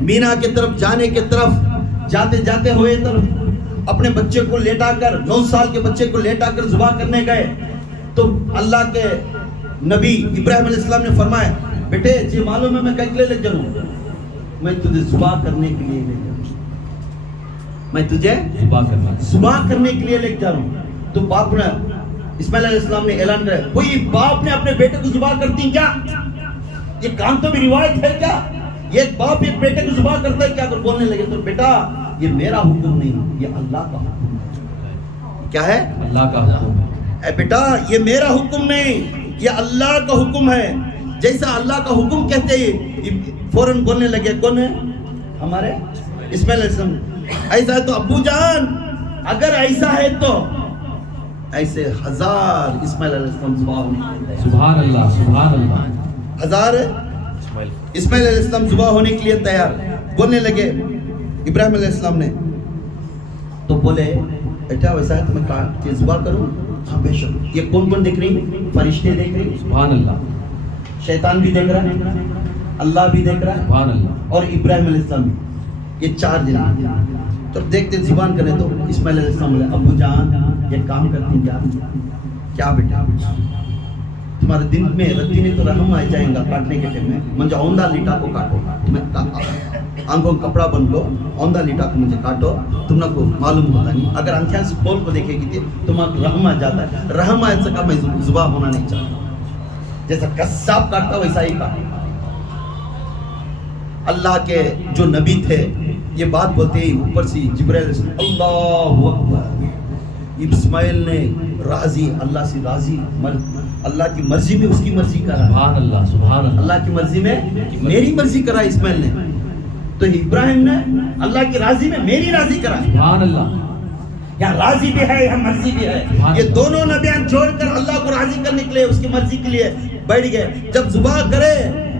مینا کی طرف جاتے جاتے ہوئے طرف اپنے بچے کو لیٹا کر، 9 سال کے بچے کو لیٹا کر ذبح کرنے گئے، تو اللہ کے نبی ابراہیم علیہ السلام نے فرمایا بیٹے جی معلوم ہے میں کہیں لے جاؤں، میں تجھے ذبح کرنے کے لیے لے جاؤں، میں تجھے ذبح کرنے کے لیے لے جاؤں۔ تو باپ نے اسماعیل علیہ السلام نے اعلان کیا، کوئی باپ نے اپنے بیٹے کو ذبح کرتی کیا؟ یہ کام تو بھی روایت ہے کیا؟ یہ ایک باپ ایک بیٹے کو ذبح کرتا ہے کیا؟ اگر بولنے لگے تو بیٹا یہ میرا حکم نہیں، یہ اللہ کا حکم ہے۔ کیا ہے؟ اللہ کا حکم ہے۔ اے بیٹا یہ میرا حکم نہیں، یہ اللہ کا حکم ہے۔ جیسا اللہ کا حکم کہتے ہی فوراً بولنے لگے، کون ہے؟ ہمارے اسماعیل علیہ السلام۔ ایسا ہے تو ابو جان، اگر ایسا ہے تو ایسے 1000 اسماعیل علیہ السلام ذبح ہونے، سبحان اللہ سبحان اللہ، 1000 اسماعیل علیہ السلام ذبح ہونے کے لیے تیار۔ بولنے لگے ابراہیم علیہ السلام نے، تو بولے بیٹا ویسا ہے تو میں ذبح کروں؟ ہاں بے شک۔ یہ کون دیکھ رہی؟ فرشتے دیکھ رہی، سبحان اللہ، شیطان بھی دیکھ رہا ہے، اللہ بھی دیکھ رہا ہے، سبحان اللہ، اور ابراہیم علیہ السلام بھی، یہ 4 دن۔ جب دیکھتے زبان کرنے تو اسماعیل علیہ السلام بولے ابو جان یہ کام کرتی کیا کیا بیٹا تمہارے دن میں رتی نہیں تو رحم آ جائیں گا کاٹنے کے ٹائم میں مجھے اوندہ لیٹا کو کاٹو میں آنکھوں کپڑا بن کو اوندہ لیٹا کو مجھے کاٹو تم نے کو معلوم ہوتا نہیں اگر آنکھیں سے بول کو دیکھے گی تمہارا رحم آ جاتا ہے رحم آ سکا میں زبان ہونا نہیں چاہتا جیسا قصاب کاٹتا ویسا ہی کاٹتا اللہ کے جو نبی تھے یہ بات بولتے ہی اوپر سے جبرائیل اللہ اکبر اسماعیل نے راضی اللہ سے راضی اللہ کی مرضی میں اس کی مرضی کرا سبحان اللہ سبحان اللہ اللہ کی مرضی میں میری مرضی کرا اسماعیل نے تو ابراہیم نے اللہ کی راضی میں میری راضی کرا سبحان اللہ یہاں راضی بھی ہے یہاں مرضی بھی ہے یہ دونوں نبیان چھوڑ کر اللہ کو راضی کرنے کے لیے اس کی مرضی کے لیے بیٹھ گئے جب ذبح کرے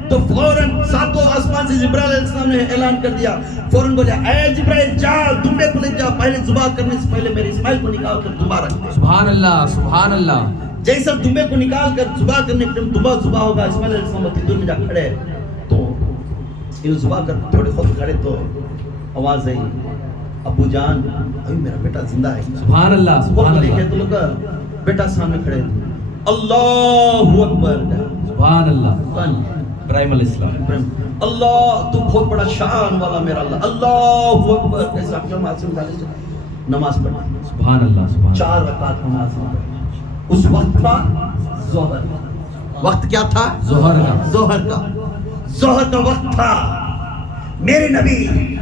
تو فوراً ساتوں آسمان سے جبرائیل علیہ السلام نے اعلان کر دیا فوراً بولے اے جبرائیل جا دمبے کو لے جا پہلے ذبح کرنے سے پہلے میرے اسماعیل کو نکال کر دمبا رکھ دے سبحان اللہ سبحان اللہ جیسا دمبے کو نکال کر ذبح کرنے کے دمبا ذبح ہوگا اسماعیل علیہ السلام کی دور میں جا کھڑے تو یہ ذبح کر تھوڑے خود کھڑے تو آواز آئی ابو جان ابھی میرا بیٹا زندہ ہے سبحان اللہ سبحان دیکھے اللہ تو لوگ بیٹا سامنے کھڑے اللہ اکبر سبحان اللہ ابراہیم علیہ السلام اللہ تو بہت بڑا شان والا میرا اللہ اکبر ایسا کیا نماز پڑھنا سبحان اللہ سبحان 4 رکعت نماز پڑھنا اس وقت تھا ظہر وقت کیا تھا ظہر کا وقت تھا میرے نبی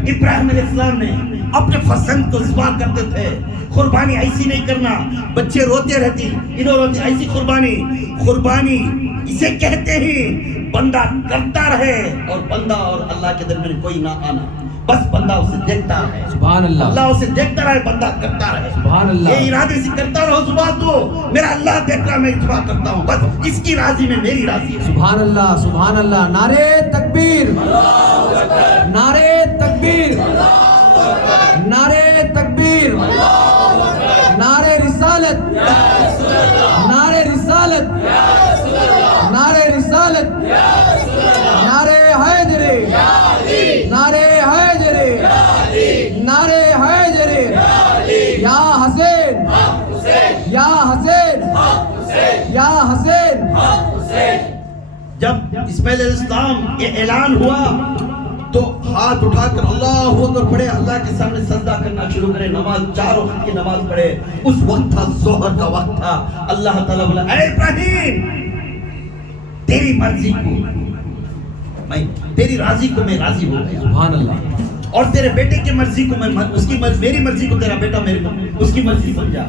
ابراہیم علیہ السلام نے اپنے فرزند کو ذبح کرتے تھے قربانی ایسی نہیں کرنا بچے روتے رہتی انہوں روتے ایسی قربانی اسے کہتے ہیں بندہ کرتا رہے اور بندہ اور اللہ کے درمیان کوئی نہ آنا بس بندہ اسے دیکھتا رہے سبحان اللہ اللہ اسے دیکھتا رہے بندہ کرتا رہے سبحان اللہ یہ ارادے سے کرتا رہو ذبح تو میرا اللہ دیکھ رہا میں ذبح کرتا ہوں بس اس کی راضی میں میری راضی ہے سبحان اللہ نعرے تکبیر نعرے تکبیر نعرے تکبیر نعرے رسالت نعرے رسالت نعرے رسالت نعرے حیدری نعرے حیدری نعرے حیدری یا حسین یا حسین یا حسین جب اسماعیل علیہ السلام یہ اعلان ہوا تو ہاتھ اٹھا کر اللہ اکبر پڑھے اللہ کے سامنے سجدہ کرنا شروع کرے نماز 4 وقت کی نماز پڑھے اس وقت تھا ظہر کا وقت تھا اللہ تعالیٰ بولا اے ابراہیم تیری مرضی کو میں تیری راضی کو میں راضی ہو گیا سبحان اللہ اور تیرے بیٹے کی مرضی کو میں اس کی میری مرضی کو تیرا بیٹا اس کی مرضی سمجھا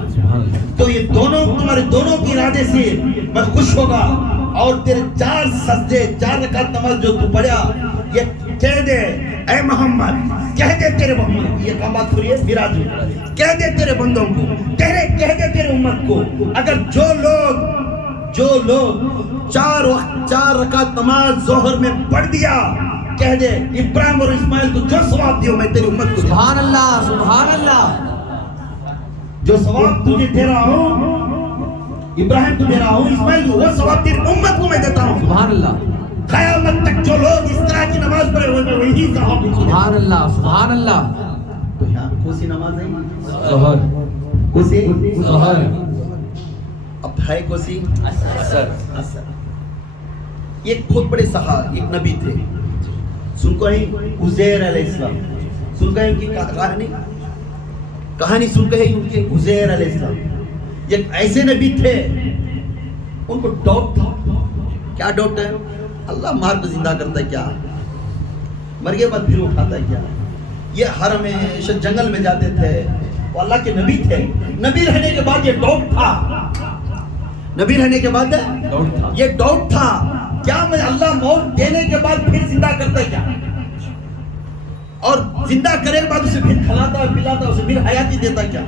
تو یہ دونوں تمہارے دونوں کے ارادے سے میں خوش ہوگا اور تیرے 4 سجدے 4 رکعت نماز جو تو پڑھا یہ کہہ دے اے محمد کہہ دے تیرے محمد یہ کام بات کریے میراج کہہ دے تیرے بندوں کو کہہ دے تیرے امت کو اگر جو لوگ 4 رکعت نماز ظہر میں پڑھ دیا کہہ دے ابراہیم اور اسماعیل کو جو ثواب دیو میں تیری امت کو سبحان اللہ سبحان اللہ جو ثواب تجھے دے رہا ہوں ابراہیم کو دے رہا ہوں اسماعیل کو وہ ثواب تیری امت کو میں دیتا ہوں سبحان اللہ قیامت تک جو لوگ اس طرح کی نماز پڑھے ہوئے وہی ثواب سبحان اللہ سبحان اللہ تو یہاں کون سی نماز ہے ظہر کون سی ظہر اب ہے کون سی عصر یہ ایک بہت بڑے صحابی ایک نبی تھے سن کو ہی عزیر علیہ السلام سن کو ہی ان کی کہانی سن کو ہی ان کے عزیر علیہ السلام ایک ایسے نبی تھے ان کو ڈاؤٹ تھا کیا ڈاؤٹ ہے اللہ مار کو زندہ کرتا ہے کیا مر گئے بعد پھر اٹھاتا ہے کیا یہ ہر ہمیشہ جنگل میں جاتے تھے وہ اللہ کے نبی تھے نبی رہنے کے بعد یہ ڈاؤٹ تھا نبی رہنے کے بعد یہ ڈاؤٹ تھا کیا میں اللہ موت دینے کے بعد پھر زندہ کرتا ہے کیا اور زندہ کرنے کے بعد اسے پھر کھلاتا ہے پلاتا ہے اسے پھر حیاتی دیتا ہے کیا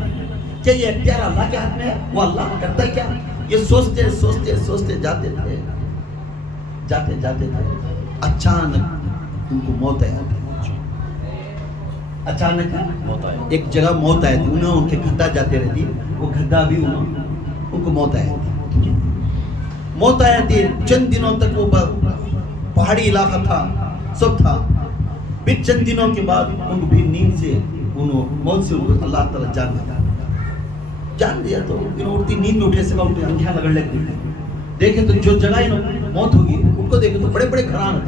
کہ یہ اختیار اللہ کے ہاتھ میں ہے وہ اللہ کرتا ہے کیا یہ سوچتے جاتے تھے اچانک ان کو موت آئی اچانک ایک جگہ موت آئی تھی انہیں ان کے گھدا جاتے رہتی وہ گھدا بھی ان کو موت آئی تھی چند دنوں تک وہ پہاڑی علاقہ تھا سب تھا پھر چند دنوں کے بعد ان کو بھی نیند سے موت سے اللہ تعالیٰ جان دیا تو اڑتی نیند میں اٹھے سے اٹھے انگیاں لگڑ لگتی دیکھیں تو جو جگہ موت ہوگی ان کو دیکھیں تو بڑے بڑے گھران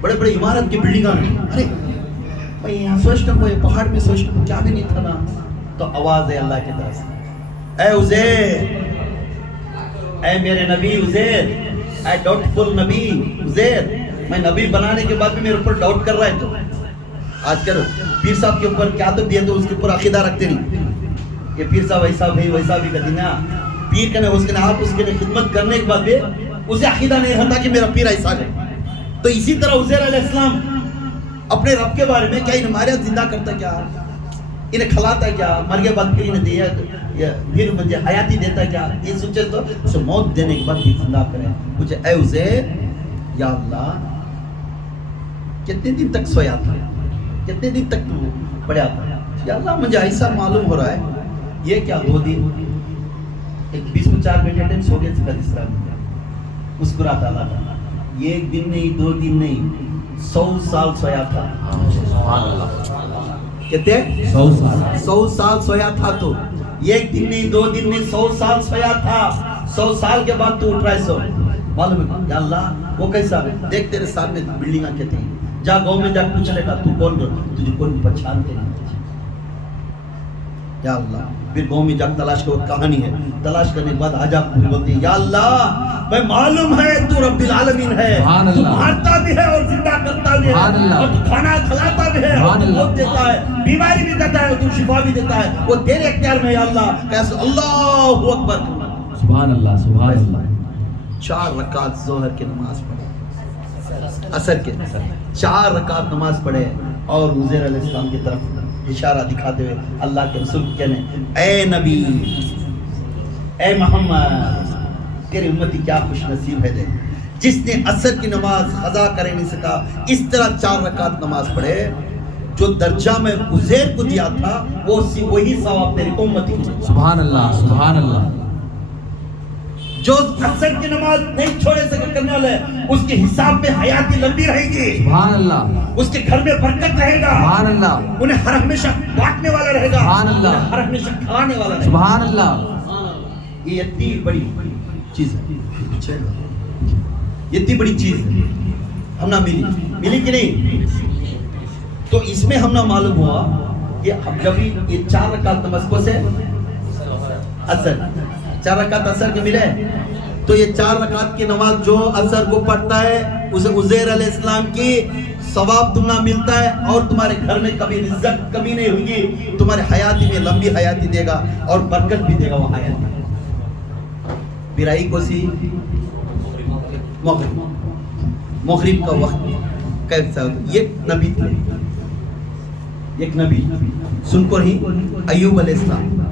بڑے بڑے عمارت کی بلڈنگاں ارے میں یہاں سوچتا ہوں پہاڑ میں سوچتا ہوں کیا بھی نہیں تھا نا تو آواز ہے اللہ کی طرف سے اے عزیر اے میرے نبی عزیر اے ڈاؤٹ فل نبی عزیر میں نبی بنانے کے بعد بھی میرے اوپر ڈاؤٹ کر رہا ہے تو آج کل پیر صاحب کے اوپر کیا تو دیا تو اس کے اوپر عقیدہ رکھتے نہیں کہ پیر صاحب ویسا بھی کہتے نا پیر کہنے اس کے آپ اس کے لیے خدمت کرنے کے بعد بھی اسے عقیدہ نہیں رہتا کہ میرا پیر ایسا ہے تو اسی طرح عزیر علیہ السلام اپنے رب کے بارے میں کیا انہیں ماریا زندہ کرتا کیا انہیں کھلاتا کیا مر کے بعد پھر انہیں دیا پھر مجھے حیاتی دیتا کیا یہ سوچے تو اسے موت دینے کے بعد بھی زندہ کریں مجھے اے عزیر یا اللہ کتنے دن تک سویا تھا کتنے دن تک تو پڑھا تھا یا اللہ مجھے ایسا معلوم ہو رہا ہے یہ کیا 2 دن 20-4 گھنٹے سو گئے اس کا تیسرا مسکراتا اللہ تعالیٰ یہ 1 دن نہیں 2 دن نہیں 100 سال سویا تھا کہتے 100 سال سویا تھا تو 1 دن نہیں 2 دن نہیں 100 سال سویا تھا 100 سال کے بعد تو اٹھ رہا ہے سو معلوم ہے یا اللہ وہ کیسا دیکھ تیرے سامنے بلڈنگاں کہتے ہیں جا گاؤں میں جا پوچھ لے گا تو کون تجھے کون پہچانتے نہیں یا اللہ پھر گاؤں میں جا تلاش کرو کہانی ہے تلاش کرنے کے بعد آجا بولتے ہیں یا اللہ میں معلوم ہے تو رب العالمین ہے تو مارتا بھی ہے اور زندہ کرتا بھی ہے اور تو کھانا کھلاتا بھی ہے اور تو موت دیتا ہے بیماری بھی دیتا ہے اور تو شفا بھی دیتا ہے وہ تیرے اختیار میں یا اللہ کیسے اللہ اکبر سبحان اللہ سبحان اللہ 4 رکعت ظہر کی نماز پڑھے عصر کے 4 رکعت نماز پڑھے اور عزیر علیہ السلام کی طرف اشارہ دکھاتے ہوئے اللہ کے رسول کہنے اے نبی اے محمد تیری امتی کیا خوش نصیب ہے دے جس نے عصر کی نماز قضا کرے نہیں سکا اس طرح 4 رکعت نماز پڑھے جو درجہ میں عزیر کو دیا تھا وہی ثواب تیری امتی کو سبحان اللہ سبحان اللہ جو عصر کی نماز نہیں چھوڑے سکے کرنے والے اس کے حساب میں حیاتی لمبی رہے گی سبحان اللہ اس کے گھر میں برکت رہے گا سبحان اللہ انہیں ہر ہمیشہ بانٹنے والا رہے گا سبحان اللہ ہر ہمیشہ کھانے والا رہے گا سبحان اللہ یہ اتنی بڑی چیز ہے یہ اتنی بڑی چیز ہے ہم نہ ملی کہ نہیں تو اس میں ہم نہ معلوم ہوا کہ جب یہ 4 رکعت نماز کو سے عصر 4 رکعت عصر کے ملے تو یہ 4 رکعت کی نماز جو عصر کو پڑھتا ہے اسے عزیر علیہ السلام کی ثواب تمہیں ملتا ہے اور تمہارے گھر میں کبھی رزق کمی نہیں ہوگی تمہارے حیاتی میں لمبی حیاتی دے گا اور برکت بھی دے گا وہ حیاتی برائی کو سی مغرب کا وقت کیسا یہ نبی تھے ایک نبی سن کر ہی ایوب علیہ السلام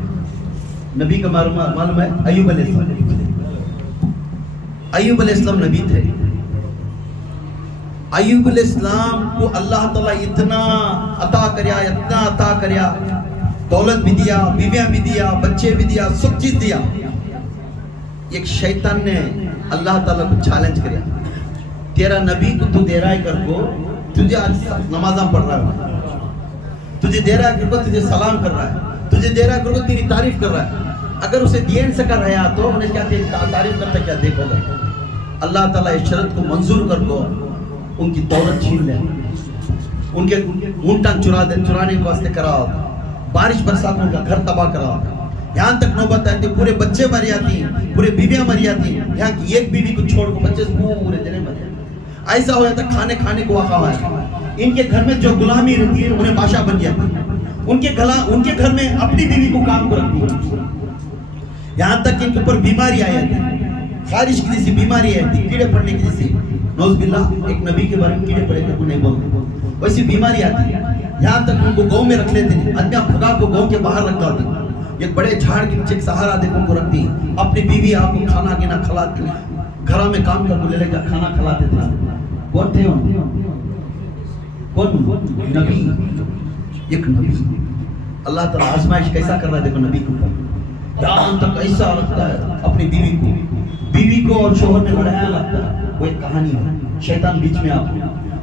نبی کا معلوم ہے ایوب علیہ السلام ایوب علیہ السلام نبی تھے ایوب علیہ السلام کو اللہ تعالیٰ اتنا عطا کریا دولت بھی دیا بیویاں بھی دیا بچے بھی دیا سب چیز دیا ایک شیطان نے اللہ تعالیٰ کو چیلنج کریا تیرا نبی کو تو دے رہا ہے کر کو تجھے آج نمازاں پڑھ رہا ہے تجھے دے رہا ہے کر کو تجھے سلام کر رہا ہے تجھے دے رہا ہے کر کو تیری تعریف کر رہا ہے اگر اسے دین سے کر رہا تو انہیں کیا تعریف کرتا کیا دیکھو گا اللہ تعالیٰ اس شرط کو منظور کر کو ان کی دولت چھین لے ان کے اونٹاں چرانے کے واسطے کراؤ بارش برسات ان کا گھر تباہ کراؤ یہاں تک نوبت آتی پورے بچے مر جاتی پورے بیویاں مر جاتی یہاں کی ایک بیوی کو چھوڑ کو بچے پورے دن مر جاتے ایسا ہو جاتا کھانے کو واقع ہوا ہے ان کے گھر میں جو غلامی رہتی ہے انہیں بادشاہ بن جاتی ان کے گھر میں اپنی بیوی کو کام کو رکھتی ہے یہاں تک ان کے اوپر بیماری آئی ہے خارش کی جیسی بیماری آئی تھی کیڑے پڑنے کی جیسی نوز باللہ ایک نبی کے بارے میں کیڑے پڑے کو نہیں بولتے ویسی بیماری آتی ہے یہاں تک ان کو گاؤں میں رکھ لیتے ہیں آدمی بھگا کو گاؤں کے باہر رکھتا ہوتے ایک بڑے جھاڑ کے نیچے سہارا دے کو رکھتی اپنی بیوی آپ کو کھانا گنا کھلاتی گھروں میں کام کر کو لے کر کھانا کھلاتے تھے کون تھے کون نبی ایک نبی اللہ تعالیٰ آزمائش کیسا کر رہا ہے دیکھو نبی کو یہاں تک ایسا لگتا ہے اپنی بیوی کو اور شوہر میں لڑایا لگتا ہے وہ ایک کہانی ہے شیطان بیچ میں آپ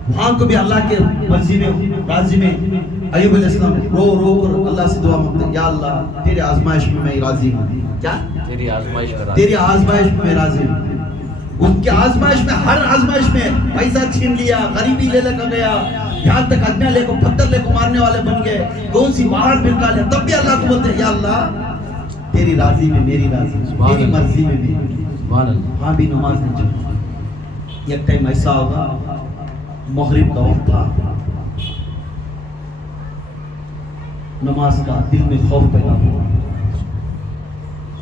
وہاں کو بھی اللہ کے مرضی میں راضی میں ایوب علیہ السلام رو رو کر اللہ سے دعا مانگتے یا اللہ تیرے آزمائش میں میں راضی ہوں. کیا تیری آزمائش کرا تیری آزمائش میں میں راضی ہوں. ان کی آزمائش میں ہر آزمائش میں پیسہ چھین لیا, غریبی لے کر گیا, یہاں تک ادنا لے کو پتھر لے کو مارنے والے بن گئے, کون سی باہر بھرکا لیا, تب بھی اللہ کو بولتے یا اللہ تیری راضی میں میری راضی, تیری مرضی میں میری. سبحان اللہ. ہاں بھی نماز نہیں چلتی. ایک ٹائم ایسا ہوگا مغرب کا وقت تھا, نماز کا دل میں خوف پیدا ہوا,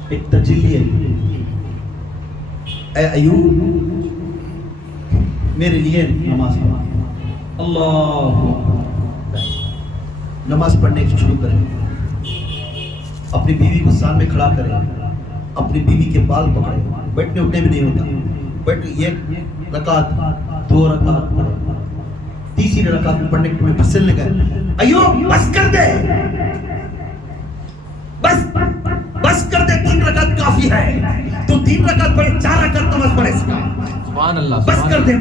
ایک تجلی ہے اے ایوب میرے لیے نماز پڑھ. اللہ نماز پڑھنے کی شروع کریں, اپنی بیوی کو سامنے کھڑا کریں, اپنی بیوی کے بال پکڑیں, بیٹھنے اٹھنے بھی نہیں ہوتا, بیٹھ ایک رکعت دو رکعت پڑھیں, تیسری رکعت میں پڑھنے کے میں پھسلنے گئے. ایوب بس کر دے, بس کر دے, 3 رکعت کافی ہے, تو 3 رکعت پڑھے 4 رکعت نماز پڑھے اس کا. سبحان اللہ. بس کر دے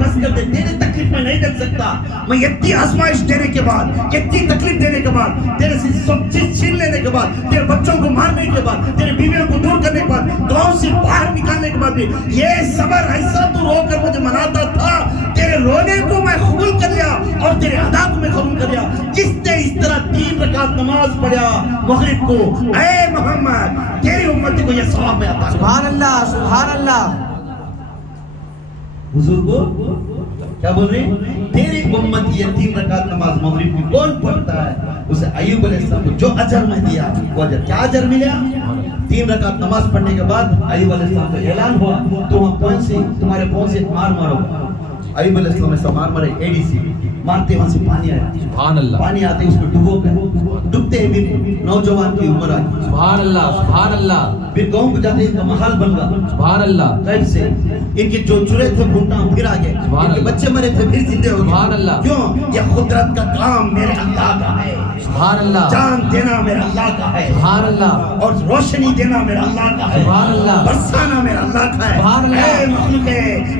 تیرے تکلیف میں نہیں دیکھ سکتا میں. اتنی آزمائش دینے کے بعد, اتنی تکلیف دینے کے بعد, تیرے سے سب چیز چھین لینے کے بعد, تیرے بچوں کو مارنے کے بعد, تیرے بیویوں کو دور کرنے کے بعد, گاؤں سے باہر نکالنے کے بعد بھی یہ صبر ایسا تو رو کر مجھے مناتا تھا, تیرے رونے کو میں قبول کر لیا اور تیرے ادا کو میں قبول کر لیا. جس نے اس طرح 3 رکعت نماز پڑھا مغرب کو, اے محمد تیری امت کو یہ ثواب میں عطا کر. سبحان اللہ. سبحان اللہ. حضور کو کیا بول رہے ہیں, تیری امت یہ 3 رکعت نماز مغرب کی کون پڑھتا ہے اسے ایوب علیہ السلام کو جو اجر میں دیا وہ اجر. کیا اجر ملا؟ 3 رکعت نماز پڑھنے کے بعد ایوب علیہ السلام کا اعلان ہوا تمہارے پاؤں سے مار مارو. ایوب علیہ السلام ایسا مار مارے, ایڈی سی مارتے وہاں سے پانی آیا. سبحان اللہ. پانی آتے اس میں ڈبو گئے, ڈبتے بھی نوجوان کی عمر آئی. سبحان اللہ. سبحان اللہ. پھر گاؤں کو جاتے ان کا محل بن گیا. سبحان اللہ. غیب سے ان کے جو چرے تھے گھٹنا پھر آگے, ان کے بچے مرے تھے پھر زندے ہو گئے. سبحان اللہ. کیوں؟ یہ قدرت کا کام میرے اللہ کا ہے. سبحان اللہ. جان دینا میرا اللہ کا ہے. سبحان اللہ. اور روشنی دینا میرا اللہ کا ہے. سبحان اللہ. برسانا میرا اللہ کا ہے. سبحان اللہ. اے مخلوق,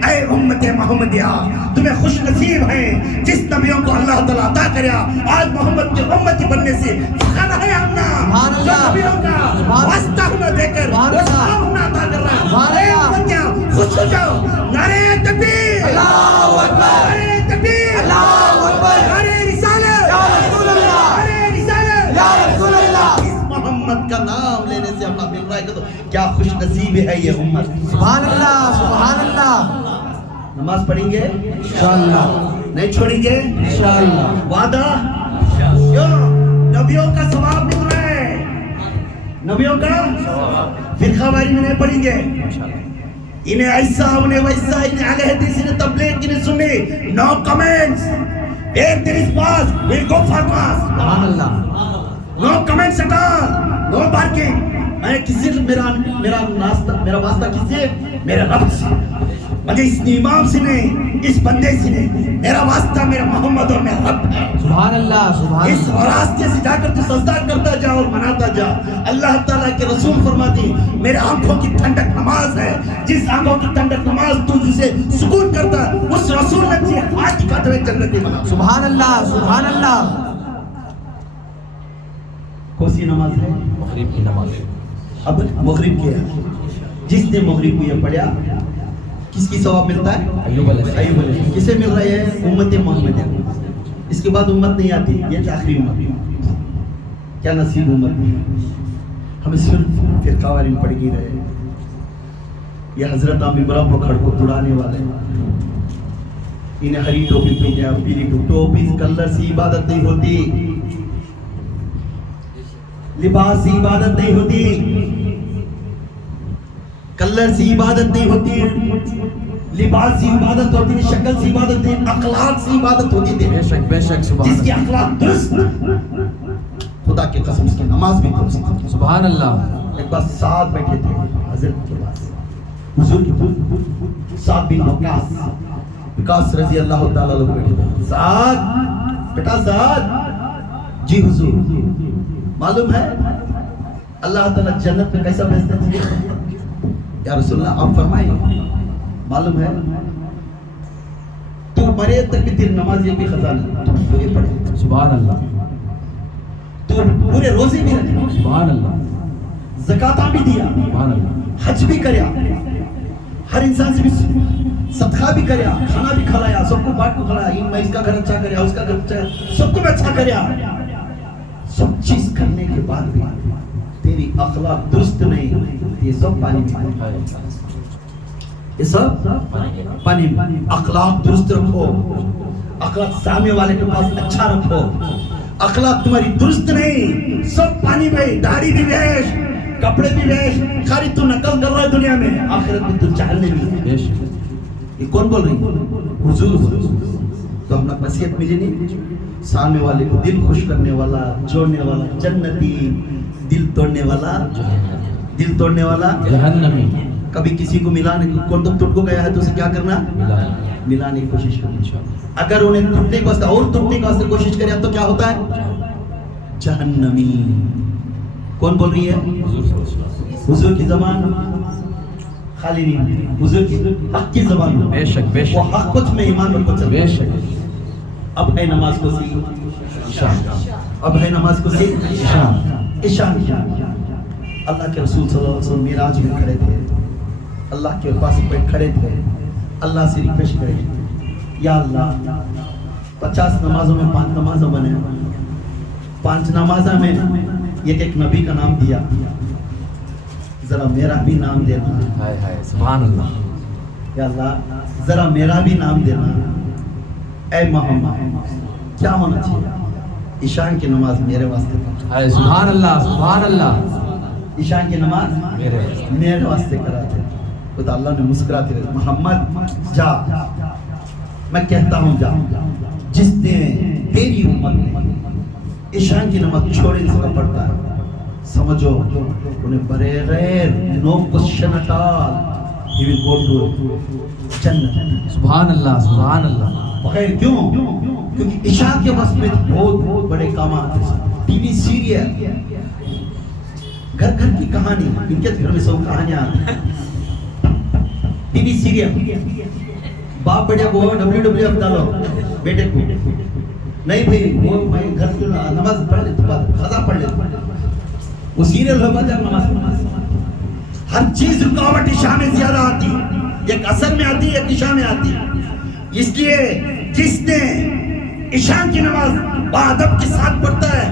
اے امت محمدیہ, تمہیں خوش نصیب ہیں جس نبیوں کو اللہ تعالیٰ عطا کریا. آج محمد کے امتی بننے سے فخر ہے ہمنا. سبحان جو اللہ. نبیوں کا واسطہ ہونا دے کر سبحان وہ اللہ. سلام ہونا عطا کر رہا ہے. سبحان اے اللہ. امتیاں خوش ہو جاؤ. نعرہ تکبیر, اللہ اکبر. نعرہ تکبیر, اللہ اکبر. نعرہ رسالت, یا رسول اللہ. نعرہ رسالت, یا رسول اللہ. اس محمد کا نام لینے سے ہمیں مل رہا ہے کہ تو کیا خوش نصیب ہے یہ امت. سبحان اللہ. سبحان اللہ. نماز پڑھیں گے انشاءاللہ. نہیں چھوڑیں گے انشاءاللہ. وعدہ. کیوں؟ نبیوں کا ثواب مل رہا ہے, نبیوں کا فرقہ واری میں نہیں پڑھیں گے. انہیں ایسا انہیں ویسا, انہیں اہل حدیث انہیں تبلیغ انہیں سنی. No comments, if there is pass we'll go for pass. سبحان اللہ. No comments at all, no parking. میں کسی میرا واسطہ کسی میرے رب سے, مگر اس امام سے نہیں, اس بندے سے نہیں. میرا واسطہ میرا محمد اور میرا رب ہے. سبحان اللہ. سبحان اس اللہ. راستے سے جا کر تو سجدہ کرتا جا اور مناتا جا. اللہ تعالیٰ کے رسول فرماتی میرے آنکھوں کی ٹھنڈک نماز ہے. جس آنکھوں کی ٹھنڈک نماز تو جسے سکون کرتا اس رسول نے تجھے ہاتھ دکھاتے ہوئے جنتی بنا. سبحان اللہ. سبحان اللہ. کون سی نماز ہے؟ مغرب کی نماز. اب مغرب کی ہے. جس نے مغرب کو یہ پڑھا کس کی ثواب ملتا ہے؟ ایوب علیہ السلام. ایوب علیہ السلام. کسے مل رہا ہے؟ امت محمدیہ. اس کے بعد امت نہیں آتی, یہ آخری امت. کیا نصیب امت میں, ہمیں صرف فرقہ واری میں پڑ گئی رہے. یہ حضرت عمرہ پکڑ کو توڑانے والے, انہیں ہری ٹوپی پہ جا, پیلی ٹوپی کلر سے عبادت نہیں ہوتی, لباس سے عبادت نہیں ہوتی, کلر سے عبادت نہیں ہوتی, لباس سے عبادت ہوتی ہے, شکل سے عبادت نہیں, اخلاق سے عبادت ہوتی ہے. بے شک. بے شک. سبحان جس کی اخلاق درست, خدا کی قسم اس کی نماز بھی درست. سبحان اللہ. ایک بار ساتھ بیٹھے تھے حضرت کے پاس, حضور کے پاس ساتھ بن وقاص رضی اللہ تعالیٰ عنہ بیٹھے تھے. ساتھ بیٹا ساتھ. جی حضور, معلوم ہے اللہ تعالیٰ جنت میں کیسا بھیجتا ہے؟ یا رسول اللہ آپ فرمائیں. معلوم ہے تو مرے تک بھی تیری نماز یہ بھی خزانہ تو یہ پڑھے. سبحان اللہ. تو پورے روزے بھی رکھے, سبحان اللہ, زکاتہ بھی دیا, سبحان اللہ, حج بھی کریا, ہر انسان سے بھی صدقہ بھی کریا, کھانا بھی کھلایا, سب کو بانٹ کو کھلایا, میں اس کا گھر اچھا کریا, اس کا گھر اچھا, سب کو میں اچھا کریا. سب چیز کرنے کے بعد بھی تیری اخلاق درست نہیں, یہ سب پانی میں, یہ سب پانی میں. اخلاق درست رکھو, اخلاق سامنے والے کے پاس اچھا رکھو. اخلاق تمہاری درست نہیں, سب پانی میں, داڑھی بھی ویش, کپڑے بھی ویش, خالی تو نقل کر رہا ہے دنیا میں, آخرت میں تو جہنم میں. یہ کون بول رہی؟ حضور. تو ہم لوگ نصیحت ملی نہیں, سامنے والے کو دل خوش کرنے والا, جوڑنے والا جنتی, دل توڑنے والا, دل توڑنے والا جہنمی. کبھی کسی کو ملانے, کون تم ٹوٹ کو گیا ہے تو اسے کیا کرنا, ملانے کی کوشش کرنی. اگر انہیں ٹوٹنے کو واسطے اور ٹوٹنے کو واسطے کوشش کرے تو کیا ہوتا ہے, جہنمی. کون بول رہی ہے؟ حضور کی زبان خالی نہیں, حضور کی حق کی زبان, بے شک بے شک, وہ حق کچھ میں ایمان میں کچھ. بے شک. اب ہے نماز کو سی, اب ہے نماز کو سی عشاء. اللہ کے رسول صلی اللہ علیہ وسلم معراج میں کھڑے تھے, اللہ کے پاس کھڑے تھے, اللہ سے ریکویسٹ کرے, یا اللہ 50 نمازوں میں 5 نمازوں بنے, 5 نمازوں میں ایک نبی کا نام دیا, ذرا میرا بھی نام دینا. ہائے ہائے, سبحان اللہ. یا اللہ ذرا میرا بھی نام دینا. اے محمد کیا ہونا چاہیے, عشاء کی نماز میرے واسطے, ہائے سبحان اللہ, سبحان اللہ. عشاء کی نماز میرے واسطے کراتے. تو اللہ نے مسکراتے رہے, محمد جا, میں کہتا ہوں جا, جس نے تیری امت میں عشاء کی نماز چھوڑے اس کا پڑتا ہے, سمجھو انہیں بغیر no question at all he will go to جنت. سبحان اللہ, سبحان اللہ. بغیر کیوں, کیونکہ عشاء کے وقت میں بہت بڑے کام آتے ہیں. ٹی وی سیریل, گھر گھر کی کہانی, ان کے گھر میں سب کہانیاں آتی ہیں. ٹی وی سیریل, باپ بیٹے کو WWF ڈالو بیٹے کو, نہیں بھائی وہ میں گھر کیوں نماز پڑھ لیتا, قضا پڑھ لیتا, وہ سیریل ہوگا جب نماز. ہر چیز رکاوٹ عشاء میں زیادہ آتی, ایک عصر میں آتی, ایک عشاء میں آتی. اس لیے جس نے عشاء کی نماز بادب کے ساتھ پڑھتا ہے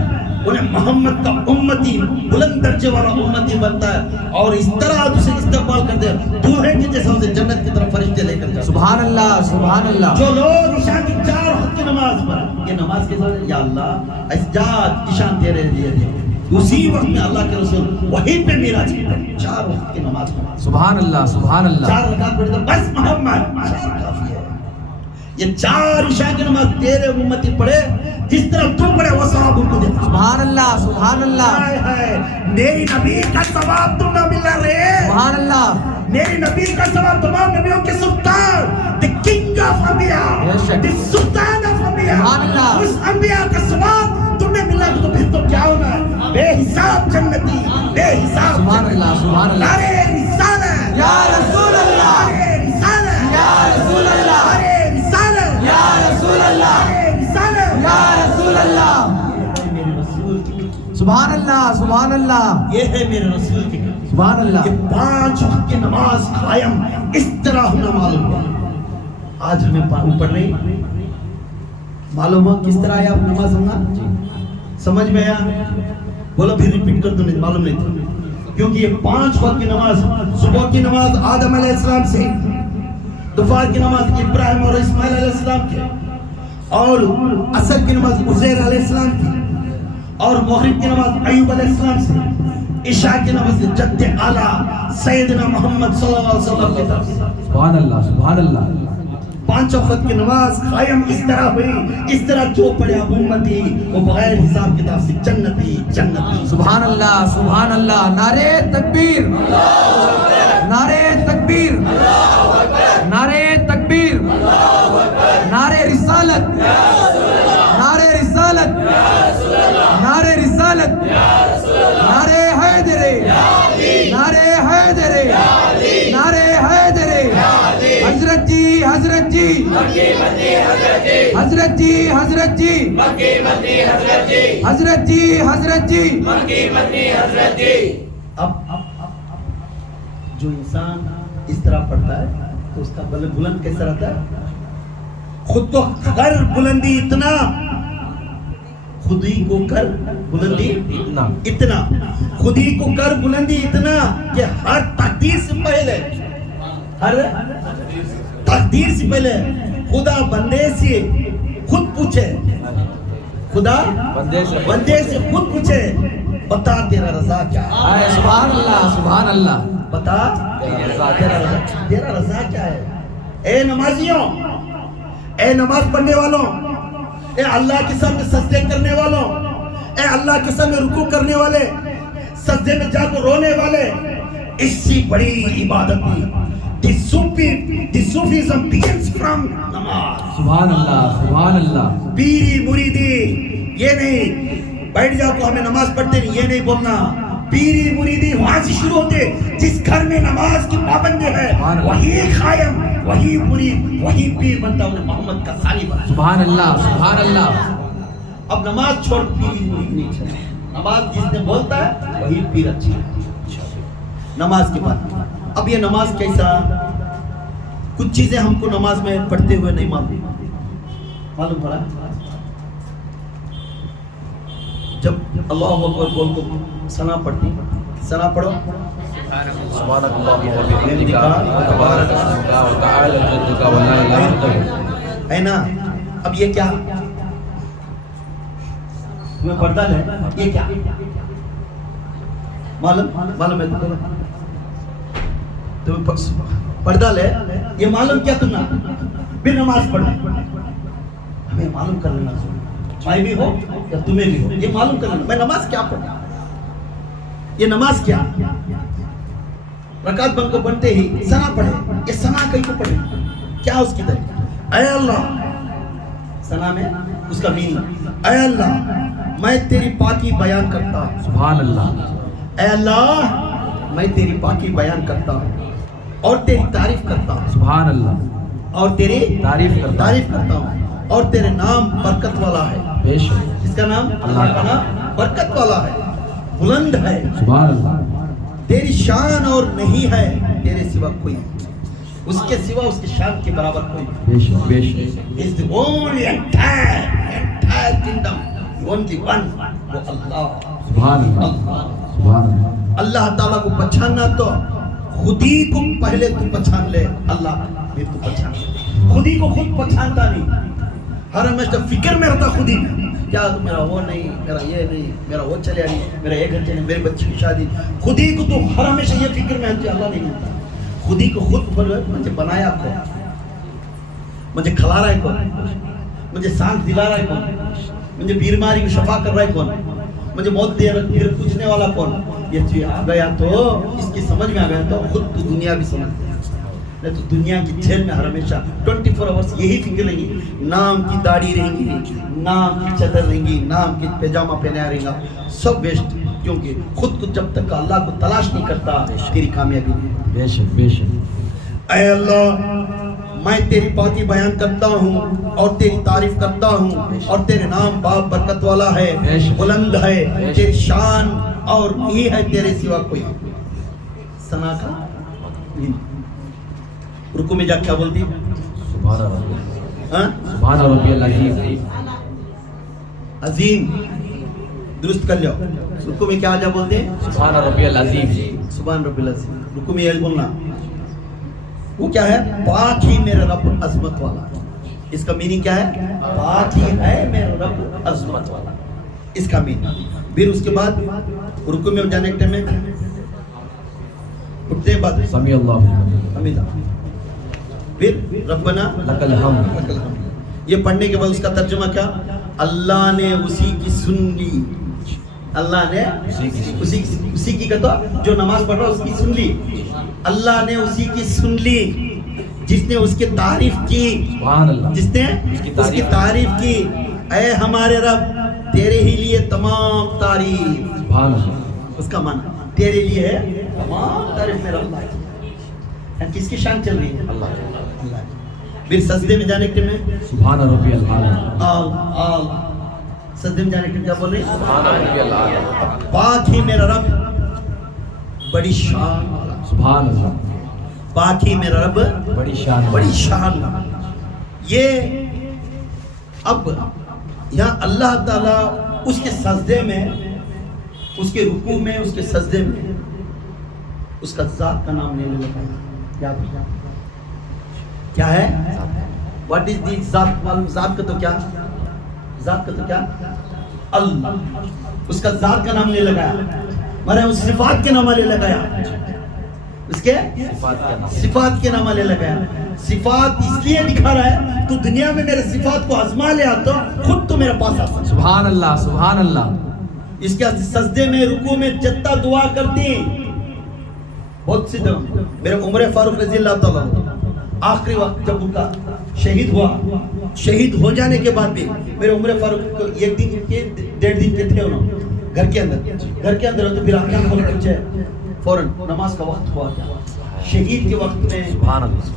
انہیں محمد کا امتی, بلند درجے والا امتی بنتا ہے, اور اس طرح اسے استقبال کرتے ہیں دوہے کے جیسے اسے جنت کی طرف فرشتے لے کر جاتے ہیں. سبحان اللہ, سبحان اللہ. جو لوگ عشاء کی 4 وقت کی نماز پڑھ, یہ نماز کے ساتھ یا اللہ اسجاد عشاء تیرے لیے دے, اسی وقت میں اللہ کے رسول وہیں پہ معراج کیا, 4 وقت کی نماز پڑھ, سبحان اللہ, سبحان اللہ. 4 رکعت پڑھی تو بس محمد 4 کافی ہے. یہ 4 عشاء کی نماز تیرے امتی پڑھے جس طرح تو پڑھے وہ ثواب ان کو دیتا. سبحان اللہ, سبحان اللہ. میری نبی کا ثواب تم نہ مل رہے, سبحان اللہ. میری نبی کا ثواب تمام نبیوں کے سلطان, the king of انبیاء, the sultan of انبیاء, سبحان اللہ. اس انبیاء کا ثواب تم نے ملا تو پھر تو کیا ہونا ہے, بے حساب جنتی, بے حساب. سبحان اللہ, سبحان اللہ. نعرے رسالت یا رسول اللہ, نعرے رسالت یا رسول اللہ, نعرے رسالت یا رسول اللہ, نعرے رسالت یا رسول اللہ. میرے رسول کی, سبحان اللہ, سبحان اللہ. یہ ہے میرے رسول کی. سبحان اللہ. یہ 5 وقت کی نماز قائم اس طرح ہونا معلوم ہوا. آج ہمیں پڑھ رہی معلوم ہوا کس طرح ہے آپ نماز ہونا, سمجھ میں آیا؟ بولو پھر ریپیٹ کر دو, نہیں معلوم نہیں تھا. کیونکہ یہ 5 وقت کی نماز, صبح کی نماز آدم علیہ السلام سے, دوپہر کی نماز ابراہیم اور اسماعیل علیہ السلام کے, اور عصر کی نماز عزیر علیہ السلام کی, اور مغرب کی نماز ایوب علیہ السلام سے, عشاء کی نماز جد اعلیٰ سیدنا محمد صلی اللہ علیہ وسلم کی طرف سے. سبحان اللہ, سبحان اللہ. 5 وقت کی نماز قائم اس طرح ہوئی, اس طرح جو پڑھے امتی وہ بغیر حساب کتاب سے جنتی, جنتی. سبحان اللہ, سبحان اللہ. نعرے تکبیر, نعرے تکبیر, نعرے تکبیر, نعرے رسالت, نعرے رسالت, نعرے رسالت, نعرے حیدرے, نعرے حیدرے, نعرے حیدرے. حضرت جی, حضرت جی, حضرت جی حضرت جی حضرت جی حضرت جی اب جو انسان اس طرح پڑھتا ہے تو اس کا بلند کیسا رہتا ہے؟ خود تو کر بلندی اتنا، خود ہی کو کر بلندی اتنا، خود ہی کو کر بلندی اتنا کہ ہر تقدیر سے پہلے خدا بندے سے خود پوچھے، خدا بندے سے خود پوچھے بتا تیرا رضا کیا ہے؟ سبحان اللہ سبحان اللہ. بتا تیرا رضا کیا ہے؟ اے نمازیوں، اے نماز پڑھنے والوں، اے اللہ کے سامنے سجدے کرنے والوں، اے اللہ کے سامنے رکوع کرنے والے، سجدے میں جا کر رونے والے، اس سے بڑی عبادت نہیں. The Sufism begins from نماز. سبحان اللہ سبحان اللہ. پیری مریدی یہ نہیں بیٹھ جاؤ تو ہمیں نماز پڑھتے نہیں، یہ نہیں بولنا. پیری مریدی وہاں سے شروع ہوتے، جس گھر میں نماز کی پابندی ہے وہی قائم، وہی مرید، وہی پیر بنتا، انہیں محمد کا ثانی بنا. سبحان اللہ سبحان اللہ. اب نماز چھوڑ پیری مرید نہیں چھوڑ. نماز جس نے بولتا ہے وہی پیر اچھی ہے. نماز کے بعد اب یہ نماز کیسا، کچھ چیزیں ہم کو نماز میں پڑھتے ہوئے نہیں معلوم پڑا. جب اللہ اکبر بول کو ثنا پڑھتی، ثنا پڑھو سبحانك اللهم وبحمدك وتبارك اسمك وتعالى جدك ولا اله الا انت. ہے نا. اب یہ کیا تمہیں پردہ ہے؟ یہ کیا معلوم ہے تمہیں پردہ لے، یہ معلوم کیا تم نہ پھر نماز پڑھنا ہمیں معلوم کر لینا. بھائی بھی ہو یا تمہیں بھی ہو یہ معلوم کر لینا میں نماز کیا پڑھنا. یہ نماز کیا رکعت بند کو بنتے ہی ثنا پڑھے. یہ ثنا کہیں کو پڑھے کیا اس کی طرح؟ اے اللہ، ثنا میں اس کا میننگ اے اللہ میں تیری پاکی بیان کرتا ہوں. سبحان اللہ. اے اللہ میں تیری پاکی بیان کرتا ہوں اور تیری تعریف کرتا ہوں. سبحان اللہ. اور تیری تعریف کرتا ہوں اور تیرے نام برکت والا ہے. بے شک. جس کا نام اللہ کا نام برکت والا ہے، بلند ہے. سبحان اللہ. تیری شان اور نہیں ہے تیرے سوا کوئی، اس کے سوا اس کی شان کے برابر کوئی. بے شک بے شک. Is the only entire kingdom, only one, وہ اللہ. سبحان اللہ سبحان اللہ. اللہ تعالیٰ کو پہچاننا تو خود ہی کو پہلے تو پہچان لے، اللہ پھر تو پہچان لے. خود ہی کو خود پہچانتا نہیں، ہر ہمیشہ فکر میں رہتا خود ہی میں. کیا میرا وہ نہیں، میرا یہ نہیں، میرا وہ چلے نہیں، میرا یہ گھر چلے، میرے بچے کی شادی. خود ہی کو تو ہر ہمیشہ یہ فکر میں ہے اللہ نہیں ملتا. خود ہی کو خود مجھے بنایا کون، مجھے کھلا رہا ہے کون، مجھے سانس دلا رہا ہے کون، مجھے بیماری کو شفا کر رہا ہے کون، مجھے موت دے پھر پوچھنے والا کون. یہ چیز آ گیا تو اس کی سمجھ میں آ گیا تو خود تو دنیا بھی سمجھ گیا. نہیں تو دنیا کی جیل میں ہر ہمیشہ 24 آورس یہی فکر رہیں گی. نام کی داڑھی رہیں گی، نام کی چادر رہیں گی، نام کی پیجامہ پہنا رہیں گا، سب ویسٹ. کیونکہ خود کو جب تک اللہ کو تلاش نہیں کرتا تیری کامیابی نہیں. بے شک بے شک. اے اللہ میں تیری پاکی بیان کرتا ہوں اور تیری تعریف کرتا ہوں اور تیرے نام باپ برکت والا ہے، بلند ہے، تیری شان اور نہیں ہے تیرے سوا کوئی. ثنا کا رکو میں جا کیا بولتی؟ سبحان اللہ. سبحان ربی العظیم. عظیم درست کر لو. رکو میں کیا جا بولتے ہیں؟ سبحان ربی العظیم. سبحان ربی العظیم. رکو میں یہ بولنا وہ کیا ہے؟ پاک ہی میرا رب عظمت والا. اس کا میننگ کیا ہے؟ پاک ہی ہے میرا رب عظمت والا. اس کا میننگ. پھر اس کے بعد رکو میں جانے کے ٹائم میں اٹھتے بعد سمیع اللہ حمیدہ، پھر ربنا لک الحمد. یہ پڑھنے کے بعد اس کا ترجمہ کیا؟ اللہ نے اسی کی سن لی. اللہ نے اسی کی کہتا جو نماز پڑھ رہا اس کی سن لی. اللہ نے اسی کی سن لی جس نے اس کی تعریف کی. سبحان اللہ. جس نے اس کی تعریف کی. اے ہمارے رب تیرے ہی لیے تمام تعریف. سبحان اللہ. اس کا معنی تیرے لیے ہے تمام تعریف میرا اللہ کی. کس کی شان چل رہی ہے؟ اللہ. پھر سجدے میں جانے کے میں سبحان ربی العالی آل سجدے میں جانے کے کیا بول رہے ہیں؟ سبحان ربی العالی. پاک ہی میرا رب بڑی شان والا. سبحان اللہ. پاک ہی میرا رب بڑی شان بڑی شان والا. یہ اب یہاں اللہ تعالیٰ اس کے سجدے میں، اس کے رکوع میں، اس کے سجدے میں اس کا ذات کا نام نہیں لگایا. کیا ہے؟ واٹ از دی ذات؟ معلوم ذات کا تو کیا؟ ذات کا تو کیا؟ اللہ. اس کا ذات کا نام نہیں لگایا، مگر اس صفات کے نام لے لگایا. اس کے صفات کے نام لے لگایا. صفات اس لیے دکھا رہا ہے تو دنیا میں میرے صفات کو آزما لے آتا خود تو میرے پاس آتا. سبحان اللہ سبحان اللہ. اس کے سجدے میں رکوع میں جتنا دعا کرتے ہیں بہت سی دعا. میرے عمر فاروق رضی اللہ تعالیٰ آخری وقت جب ان کا شہید ہوا، شہید ہو جانے کے بعد بھی میرے عمر فاروق کو ایک دن کے 1.5 دن کے تھے انہوں گھر کے اندر تو پھر آنکھیں کھول کر پوچھے فوراً نماز کا وقت ہوا کیا؟ شہید کے وقت میں سبحان اللہ.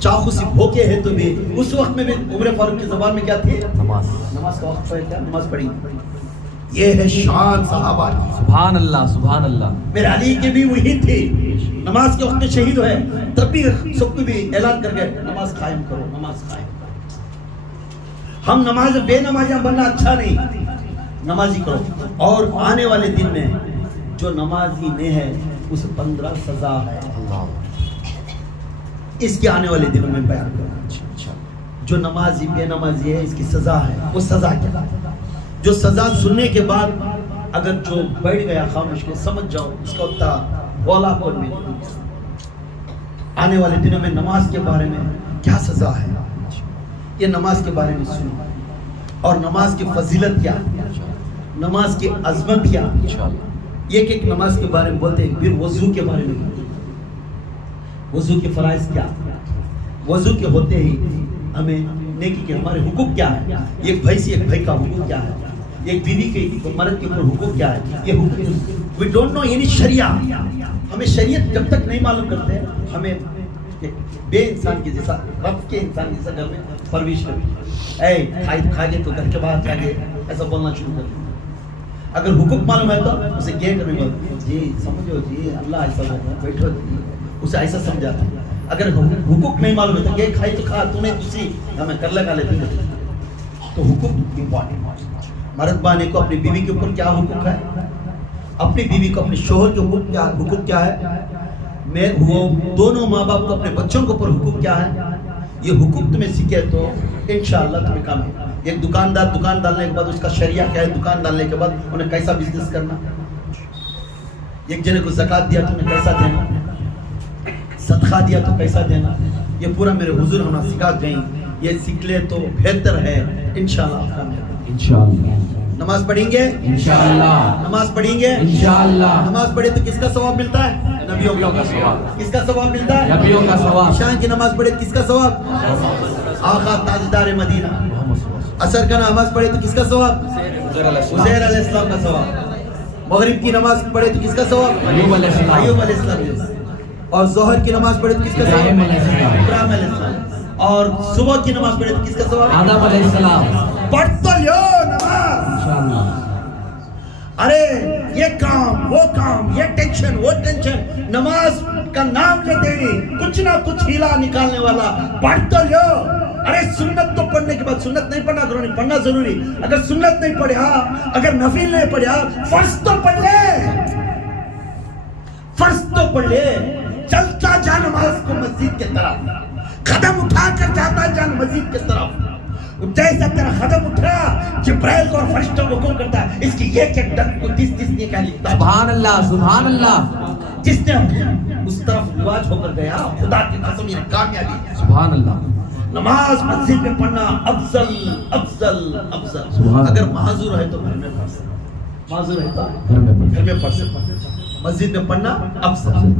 چاقو سے بھوکے ہیں تو بھی اس وقت میں بھی عمر فاروق کی زبان میں کیا تھی؟ نماز. نماز کا وقت ہے کیا؟ نماز پڑھی. یہ ہے شان صحابہ کی. سبحان اللہ سبحان اللہ. میرے علی کے بھی وہی تھی، نماز کے وقت میں شہید ہوئے تب بھی سب کو بھی اعلان کر گئے نماز قائم کرو، نماز قائم کرو. ہم نماز بے نمازیاں بننا اچھا نہیں، نمازی کرو. اور آنے والے دن میں جو نمازی نہیں ہے اسے 15 سزا ہے. اس کے آنے والے دنوں میں بیان کروں. جو نمازی بے نمازی ہے اس کی سزا ہے. وہ سزا کیا؟ جو سزا سننے کے بعد اگر جو بیٹھ گیا خاموش کے سمجھ جاؤ اس کا اتنا بولا کون میں. آنے والے دنوں میں نماز کے بارے میں کیا سزا ہے یہ نماز کے بارے میں سنو. اور نماز کی فضیلت کیا، نماز کی عظمت کیا، ایک ایک نماز کے بارے میں بولتے ہیں. پھر وضو کے بارے میں بولتے ہیں. وضو کے فرائض کیا، وضو کے ہوتے ہی ہمیں نیکی کے ہمارے حقوق کیا ہے، ایک بھائی سے ایک بھائی کا حقوق کیا ہے، ایک بیوی کے مرد کے اوپر حقوق کیا ہے. یہ حقوق وی ڈونٹ نو اینی شریعہ. ہمیں شریعت جب تک نہیں معلوم کرتے ہمیں ایک بے انسان کے جیسا، رب کے انسان جیسا گھر میں پرورش کرتے. اے کھا گے تو گھر کے باہر جا کے ایسا بولنا شروع کر. اگر حقوق معلوم ہے تو اسے گے کرنے میں جی سمجھو جی اللہ ایسا ہوتا ہے بیٹھو جی، اسے ایسا سمجھاتا ہے. اگر حقوق نہیں معلوم ہے تو کہ کھائی تو کھا، تمہیں دوسری ہمیں کر لگا لیتے ہیں. تو حقوق امپورٹنٹ. مرد بانے کو اپنی بیوی کے اوپر کیا حقوق ہے، اپنی بیوی کو اپنے شوہر کے اوپر حقوق کیا ہے، میں وہ دونوں ماں باپ کو اپنے بچوں کے اوپر حقوق کیا ہے. یہ حقوق تمہیں سیکھے تو انشاءاللہ تمہیں کام ہے. ایک دکاندار دکان ڈالنے کے بعد اس کا شریعہ کیا ہے، دکان ڈالنے کے بعد انہیں کیسا بزنس کرنا. ایک جنے کو زکات دیا تو انہیں کیسا دینا، صدقہ دیا تو کیسا دینا. یہ پورا میرے حضور ہمیں سکھا گئیں. یہ سیکھ لے تو بہتر ہے انشاءاللہ. انشاءاللہ نماز پڑھیں گے انشاءاللہ. نماز پڑھیں گے انشاءاللہ. نماز پڑھے تو کس کا ثواب ملتا ہے؟ نبیوں کا ثواب. کس کا ثواب ملتا ہے؟ نبیوں کا ثواب. عشاء کی نماز پڑھے کس کا ثواب؟ آقا تاجدار مدینہ. عصر کا نماز پڑھے تو کس کا ثواب؟ عزیر علیہ السلام کا ثواب. مغرب کی نماز پڑھے تو کس کا ثواب؟ ایوب علیہ السلام. ایوب علیہ السلام. اور ظہر کی نماز پڑھے تو کس کا ثواب؟ ابراہیم علیہ السلام. ابراہیم علیہ السلام. اور صبح کی نماز پڑھے تو کس کا ثواب؟ آدم علیہ السلام. پڑھ تو لو نماز. انشاءاللہ. ارے یہ کام وہ کام، یہ ٹینشن وہ ٹینشن، نماز کا نام لیتے ہی کچھ نہ کچھ ہیلا نکالنے والا. پڑھ تو لو. ارے سنت تو پڑھنے کے بعد سنت نہیں پڑھنا ضروری، پڑھنا ضروری. اگر سنت نہیں پڑھا، اگر نفل نہیں پڑھا، فرض تو پڑھ لے. فرض تو پڑھ لے. چلتا جا نماز کو مسجد کے طرف، قدم اٹھا کر جاتا جا مسجد کے طرف. جیسا تیرا قدم اٹھا جبرائیل کو اور فرشتوں کو حکم کرتا ہے اس کی ایک ایک ڈنڈ کو 30 نے کیا لکھتا ہے. سبحان اللہ سبحان اللہ. جس نے اس طرف رواج ہو کر گیا خدا کی قسم یہ کامیابی ہے. سبحان اللہ. نماز مسجد میں پڑھنا افضل افضل افضل. اگر معذور ہے تو گھر میں پڑھ سکتا، معذور ہے تو گھر میں پڑھ سکتا. مسجد میں پڑھنا افضل.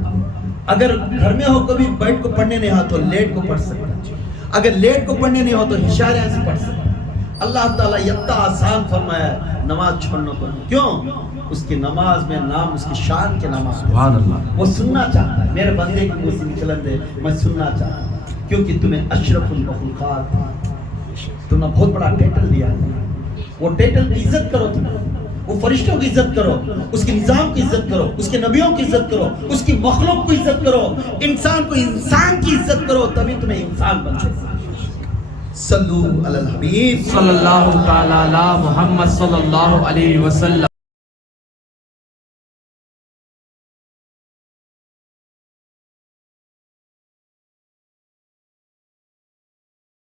اگر گھر میں ہو کبھی بیٹھ کو پڑھنے نہیں ہو تو لیٹ کو پڑھ سکتا. اگر لیٹ کو پڑھنے نہیں ہو تو اشارے سے پڑھ سکتا. اللہ تعالیٰ اتنا آسان فرمایا نماز چھوڑنے کو. کیوں؟ اس کی نماز میں نام اس کی شان کے نماز. سبحان اللہ. وہ سننا چاہتا ہے میرے بندے کی منہ سے نکلن دے، میں سننا چاہتا ہوں. کیونکہ تمہیں اشرف المخلوقات، تم نے بہت بڑا ٹائٹل دیا ہے، وہ ٹائٹل کی عزت کرو، تم وہ فرشتوں کی عزت کرو، اس کے نظام کی عزت کرو، اس کے نبیوں کی عزت کرو، اس کی مخلوق کی عزت کرو، انسان کو انسان کی عزت کرو، تبھی تمہیں انسان بن سکتے۔ صلو علی الحبیب صلی اللہ تعالی علی محمد صلی اللہ علیہ وسلم۔